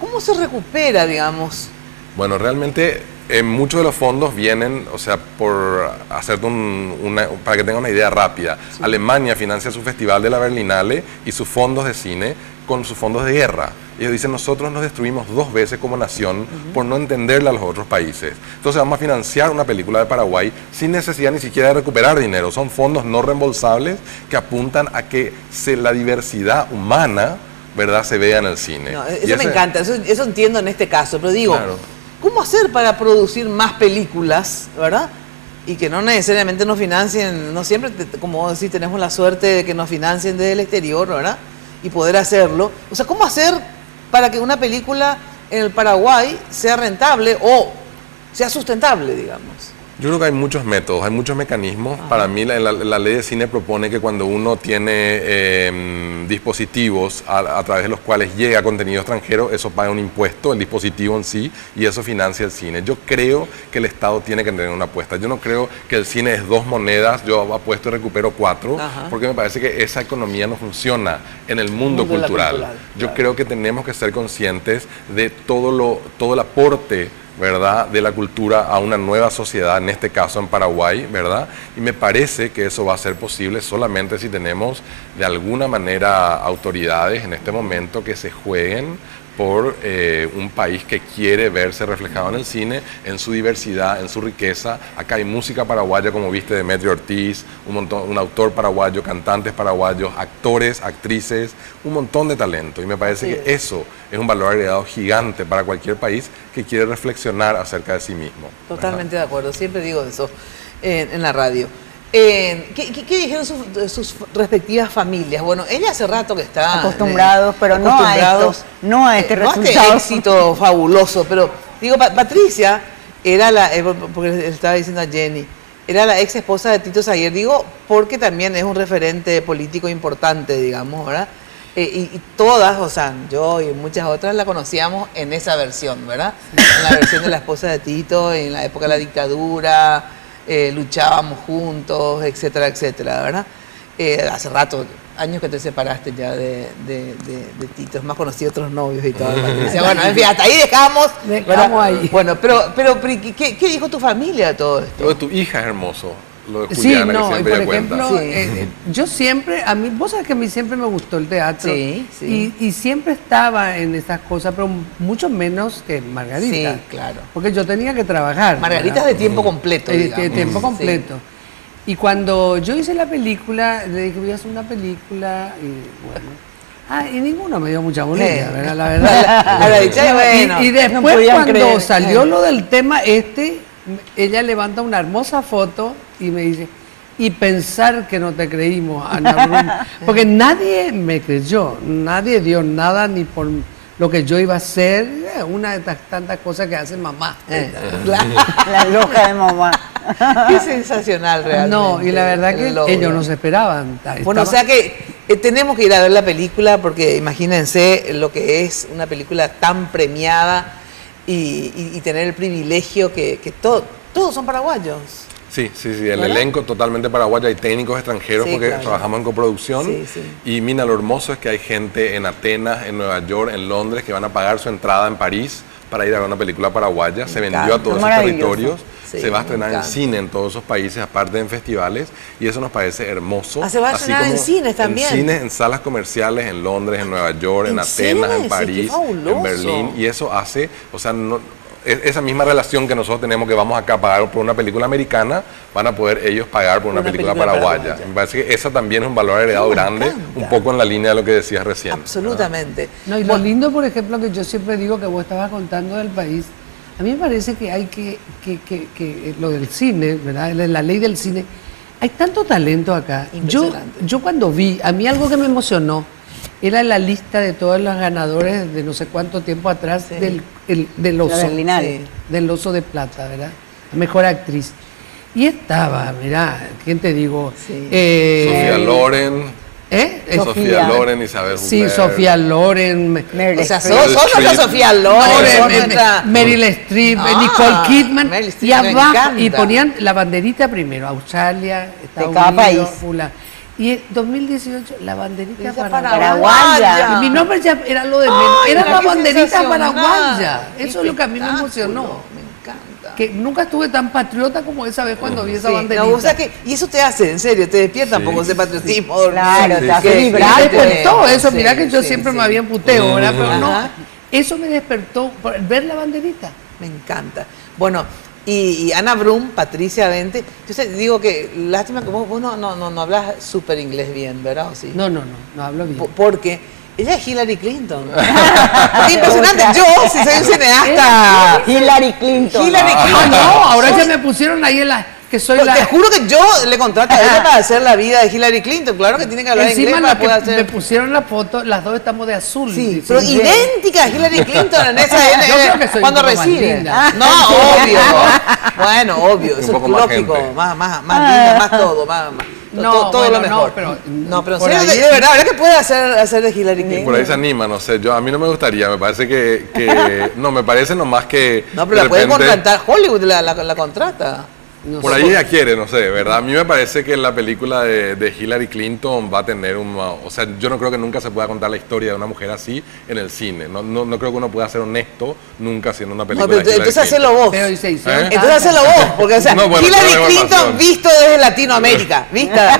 ¿Cómo se recupera, digamos? Bueno, realmente muchos de los fondos vienen, o sea, por hacerte para que tengan una idea rápida. Sí. Alemania financia su Festival de la Berlinale y sus fondos de cine con sus fondos de guerra. Ellos dicen, nosotros nos destruimos 2 veces como nación por no entenderle a los otros países. Entonces vamos a financiar una película de Paraguay sin necesidad ni siquiera de recuperar dinero. Son fondos no reembolsables que apuntan a que la diversidad humana, ¿verdad?, se vea en el cine. No, eso me encanta, eso entiendo en este caso, pero digo, claro, ¿cómo hacer para producir más películas, verdad? Y que no necesariamente nos financien, no siempre, como decís, tenemos la suerte de que nos financien desde el exterior, ¿verdad? Y poder hacerlo. O sea, ¿cómo hacer para que una película en el Paraguay sea rentable o sea sustentable, digamos? Yo creo que hay muchos métodos, hay muchos mecanismos. Ajá. Para mí la ley de cine propone que cuando uno tiene dispositivos a través de los cuales llega contenido extranjero, eso paga un impuesto, el dispositivo en sí, y eso financia el cine. Yo creo que el Estado tiene que tener una apuesta. Yo no creo que el cine es 2 monedas, yo apuesto y recupero 4, ajá, porque me parece que esa economía no funciona en el mundo cultural. Claro. Yo creo que tenemos que ser conscientes de todo el aporte, ¿verdad?, de la cultura a una nueva sociedad, en este caso en Paraguay, ¿verdad? Y me parece que eso va a ser posible solamente si tenemos de alguna manera autoridades en este momento que se jueguen por un país que quiere verse reflejado en el cine, en su diversidad, en su riqueza. Acá hay música paraguaya, como viste, Demetrio Ortiz, un autor paraguayo, cantantes paraguayos, actores, actrices, un montón de talento. Y me parece que eso es un valor agregado gigante para cualquier país que quiere reflexionar acerca de sí mismo. Totalmente, ¿verdad?, de acuerdo, siempre digo eso en la radio. ¿Qué dijeron sus respectivas familias? Bueno, ella hace rato que está acostumbrados, pero no a este resultado. Éxito fabuloso, pero digo, Patricia era porque le estaba diciendo a Jenny, era la ex esposa de Tito Saguier, digo, porque también es un referente político importante, digamos, ¿verdad? Y todas, o sea, yo y muchas otras la conocíamos en esa versión, ¿verdad? En la versión de la esposa de Tito, en la época de la dictadura. Luchábamos juntos, etcétera, etcétera, ¿verdad? Hace rato, años que te separaste ya de Tito, es más conocido otros novios y todo. Bueno, en fin, hasta ahí dejamos ahí. Bueno, pero ¿qué dijo tu familia de todo esto? Lo de tu hija es hermoso, lo de Juliana, sí, no, que siempre por ella ejemplo, cuenta. yo siempre, vos sabés que a mí siempre me gustó el teatro, sí, sí. Y siempre estaba en esas cosas, pero mucho menos que Margarita. Sí, claro. Porque yo tenía que trabajar. Margarita es de tiempo completo, digamos. De tiempo completo. Sí. Y cuando yo hice la película, le dije, voy a hacer una película, y bueno... y ninguno me dio mucha bolilla, ¿verdad? La verdad. Y después, no cuando salió lo del tema ella levanta una hermosa foto y me dice, y pensar que no te creímos, Ana Bruna, porque nadie me creyó, nadie dio nada ni por lo que yo iba a hacer, una de tantas cosas que hace mamá. La loca de mamá. Qué sensacional realmente. No, y la verdad que ellos no se esperaban. Bueno, o sea que tenemos que ir a ver la película porque imagínense lo que es una película tan premiada y tener el privilegio que todos son paraguayos. Sí, el elenco totalmente paraguayo, hay técnicos extranjeros porque trabajamos en coproducción. Y mira, lo hermoso es que hay gente en Atenas, en Nueva York, en Londres, que van a pagar su entrada en París para ir a ver una película paraguaya. Se vendió a todos esos territorios, se va a estrenar en cine en todos esos países, aparte en festivales, y eso nos parece hermoso. Se va a estrenar en cines también. En cines, en salas comerciales, en Londres, en Nueva York, en Atenas, en París, en Berlín, y eso hace, o sea, esa misma relación que nosotros tenemos, que vamos acá a pagar por una película americana, van a poder ellos pagar por una película paraguaya. Me parece que eso también es un valor agregado grande, un poco en la línea de lo que decías recién. Absolutamente. No, y lo lindo, por ejemplo, que yo siempre digo que vos estabas contando del país, a mí me parece que hay que lo del cine, ¿verdad? La ley del cine, hay tanto talento acá. Yo cuando vi, a mí algo que me emocionó era la lista de todos los ganadores de no sé cuánto tiempo atrás del Oso. Del Oso de Plata, ¿verdad? La mejor actriz. Y estaba, mirá, ¿quién te digo? Sofía Loren. Sofía Loren, Isabel Huppert. Sí, Sofía Loren. O sea, son Sofía Loren. Meryl Streep, Nicole Kidman. Y abajo, y ponían la banderita primero, Australia, Estados Unidos, y en 2018, la banderita paraguaya. Y mi nombre ya era lo de menos. Era la banderita paraguaya. Eso es lo que a mí me emocionó. Me encanta. Que nunca estuve tan patriota como esa vez cuando vi esa banderita. No, o sea que, y eso te hace, en serio, te despierta un poco ese patriotismo. Claro, te hace vibrar. Me despertó eso. Mirá que yo siempre me había emputeo, ¿verdad? Pero no, eso me despertó, ver la banderita. Me encanta. Bueno, y Ana Brum, Patricia Vente, yo digo que lástima que vos no hablas súper inglés bien, ¿verdad? ¿Sí? No hablo bien. Porque ella es Hillary Clinton. Qué impresionante. Yo, si soy un cineasta. Hillary Clinton. No, ahora ya me pusieron ahí en la... Que soy Te juro que yo le contrato a ella para hacer la vida de Hillary Clinton. Claro que tiene que hablar inglés para poder hacer... me pusieron la foto, las dos estamos de azul. Sí, pero idéntica a Hillary Clinton en esa yo creo que soy cuando un poco más recibe. linda. No, obvio. Bueno, obvio. Eso es lógico. Más linda, más todo. Todo lo mejor. Pero en serio, de verdad que puede hacer de Hillary Clinton. Por ahí se anima, no sé. A mí no me gustaría, me parece que no, me parece nomás que... No, pero la puede contratar. Hollywood la contrata. No por ahí ella quiere, no sé, ¿verdad? A mí me parece que la película de Hillary Clinton va a tener o sea, yo no creo que nunca se pueda contar la historia de una mujer así en el cine. No creo que uno pueda ser honesto nunca haciendo una película de Hillary entonces hacelo vos. Pero entonces hacelo vos, porque o sea, Hillary Clinton visto desde Latinoamérica, vista.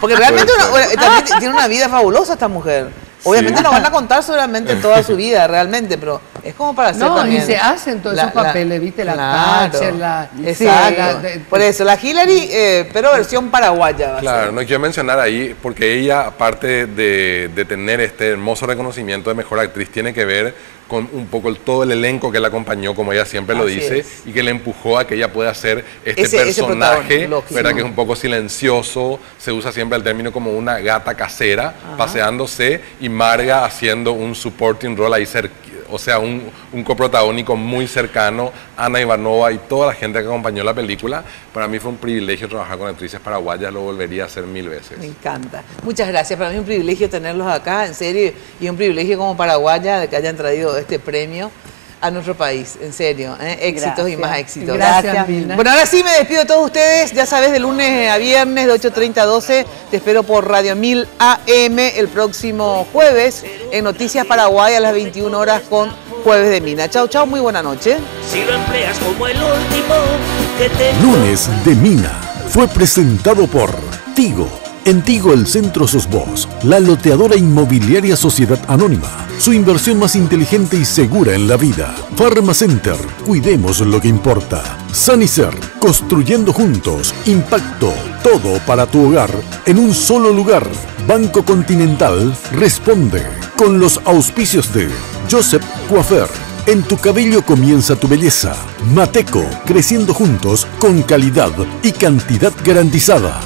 Porque realmente también tiene una vida fabulosa esta mujer. Obviamente no van a contar solamente toda su vida, realmente, pero es como para hacer también... y se hacen todos esos papeles, ¿viste? La Thatcher, Exacto. Por eso, la Hillary, pero versión paraguaya. Claro, no quiero mencionar ahí, porque ella, aparte de tener este hermoso reconocimiento de mejor actriz, tiene que ver con un poco todo el elenco que la acompañó, como ella siempre lo dice, y que le empujó a que ella pueda hacer este personaje, ¿verdad? Que es un poco silencioso, se usa siempre el término como una gata casera, paseándose, y Marga haciendo un supporting role ahí o sea, un coprotagónico muy cercano, Ana Ivanova y toda la gente que acompañó la película. Para mí fue un privilegio trabajar con actrices paraguayas, lo volvería a hacer 1000 veces. Me encanta. Muchas gracias. Para mí es un privilegio tenerlos acá, en serio, y un privilegio como paraguaya de que hayan traído este premio a nuestro país, en serio, éxitos y más éxitos. Gracias, Milda. Bueno, ahora sí me despido de todos ustedes, ya sabes, de lunes a viernes de 8:30 a 12, te espero por Radio 1000 AM el próximo jueves en Noticias Paraguay a las 21 horas con Jueves de Mina. Chau, muy buena noche. Si lo empleas como el último que te... Lunes de Mina fue presentado por Tigo. En Tigo el centro sos vos, la loteadora inmobiliaria Sociedad Anónima. Su inversión más inteligente y segura en la vida. Pharmacenter, cuidemos lo que importa. Sanicer, construyendo juntos. Impacto, todo para tu hogar en un solo lugar. Banco Continental responde con los auspicios de Joseph Coiffeur. En tu cabello comienza tu belleza. Mateco, creciendo juntos con calidad y cantidad garantizada.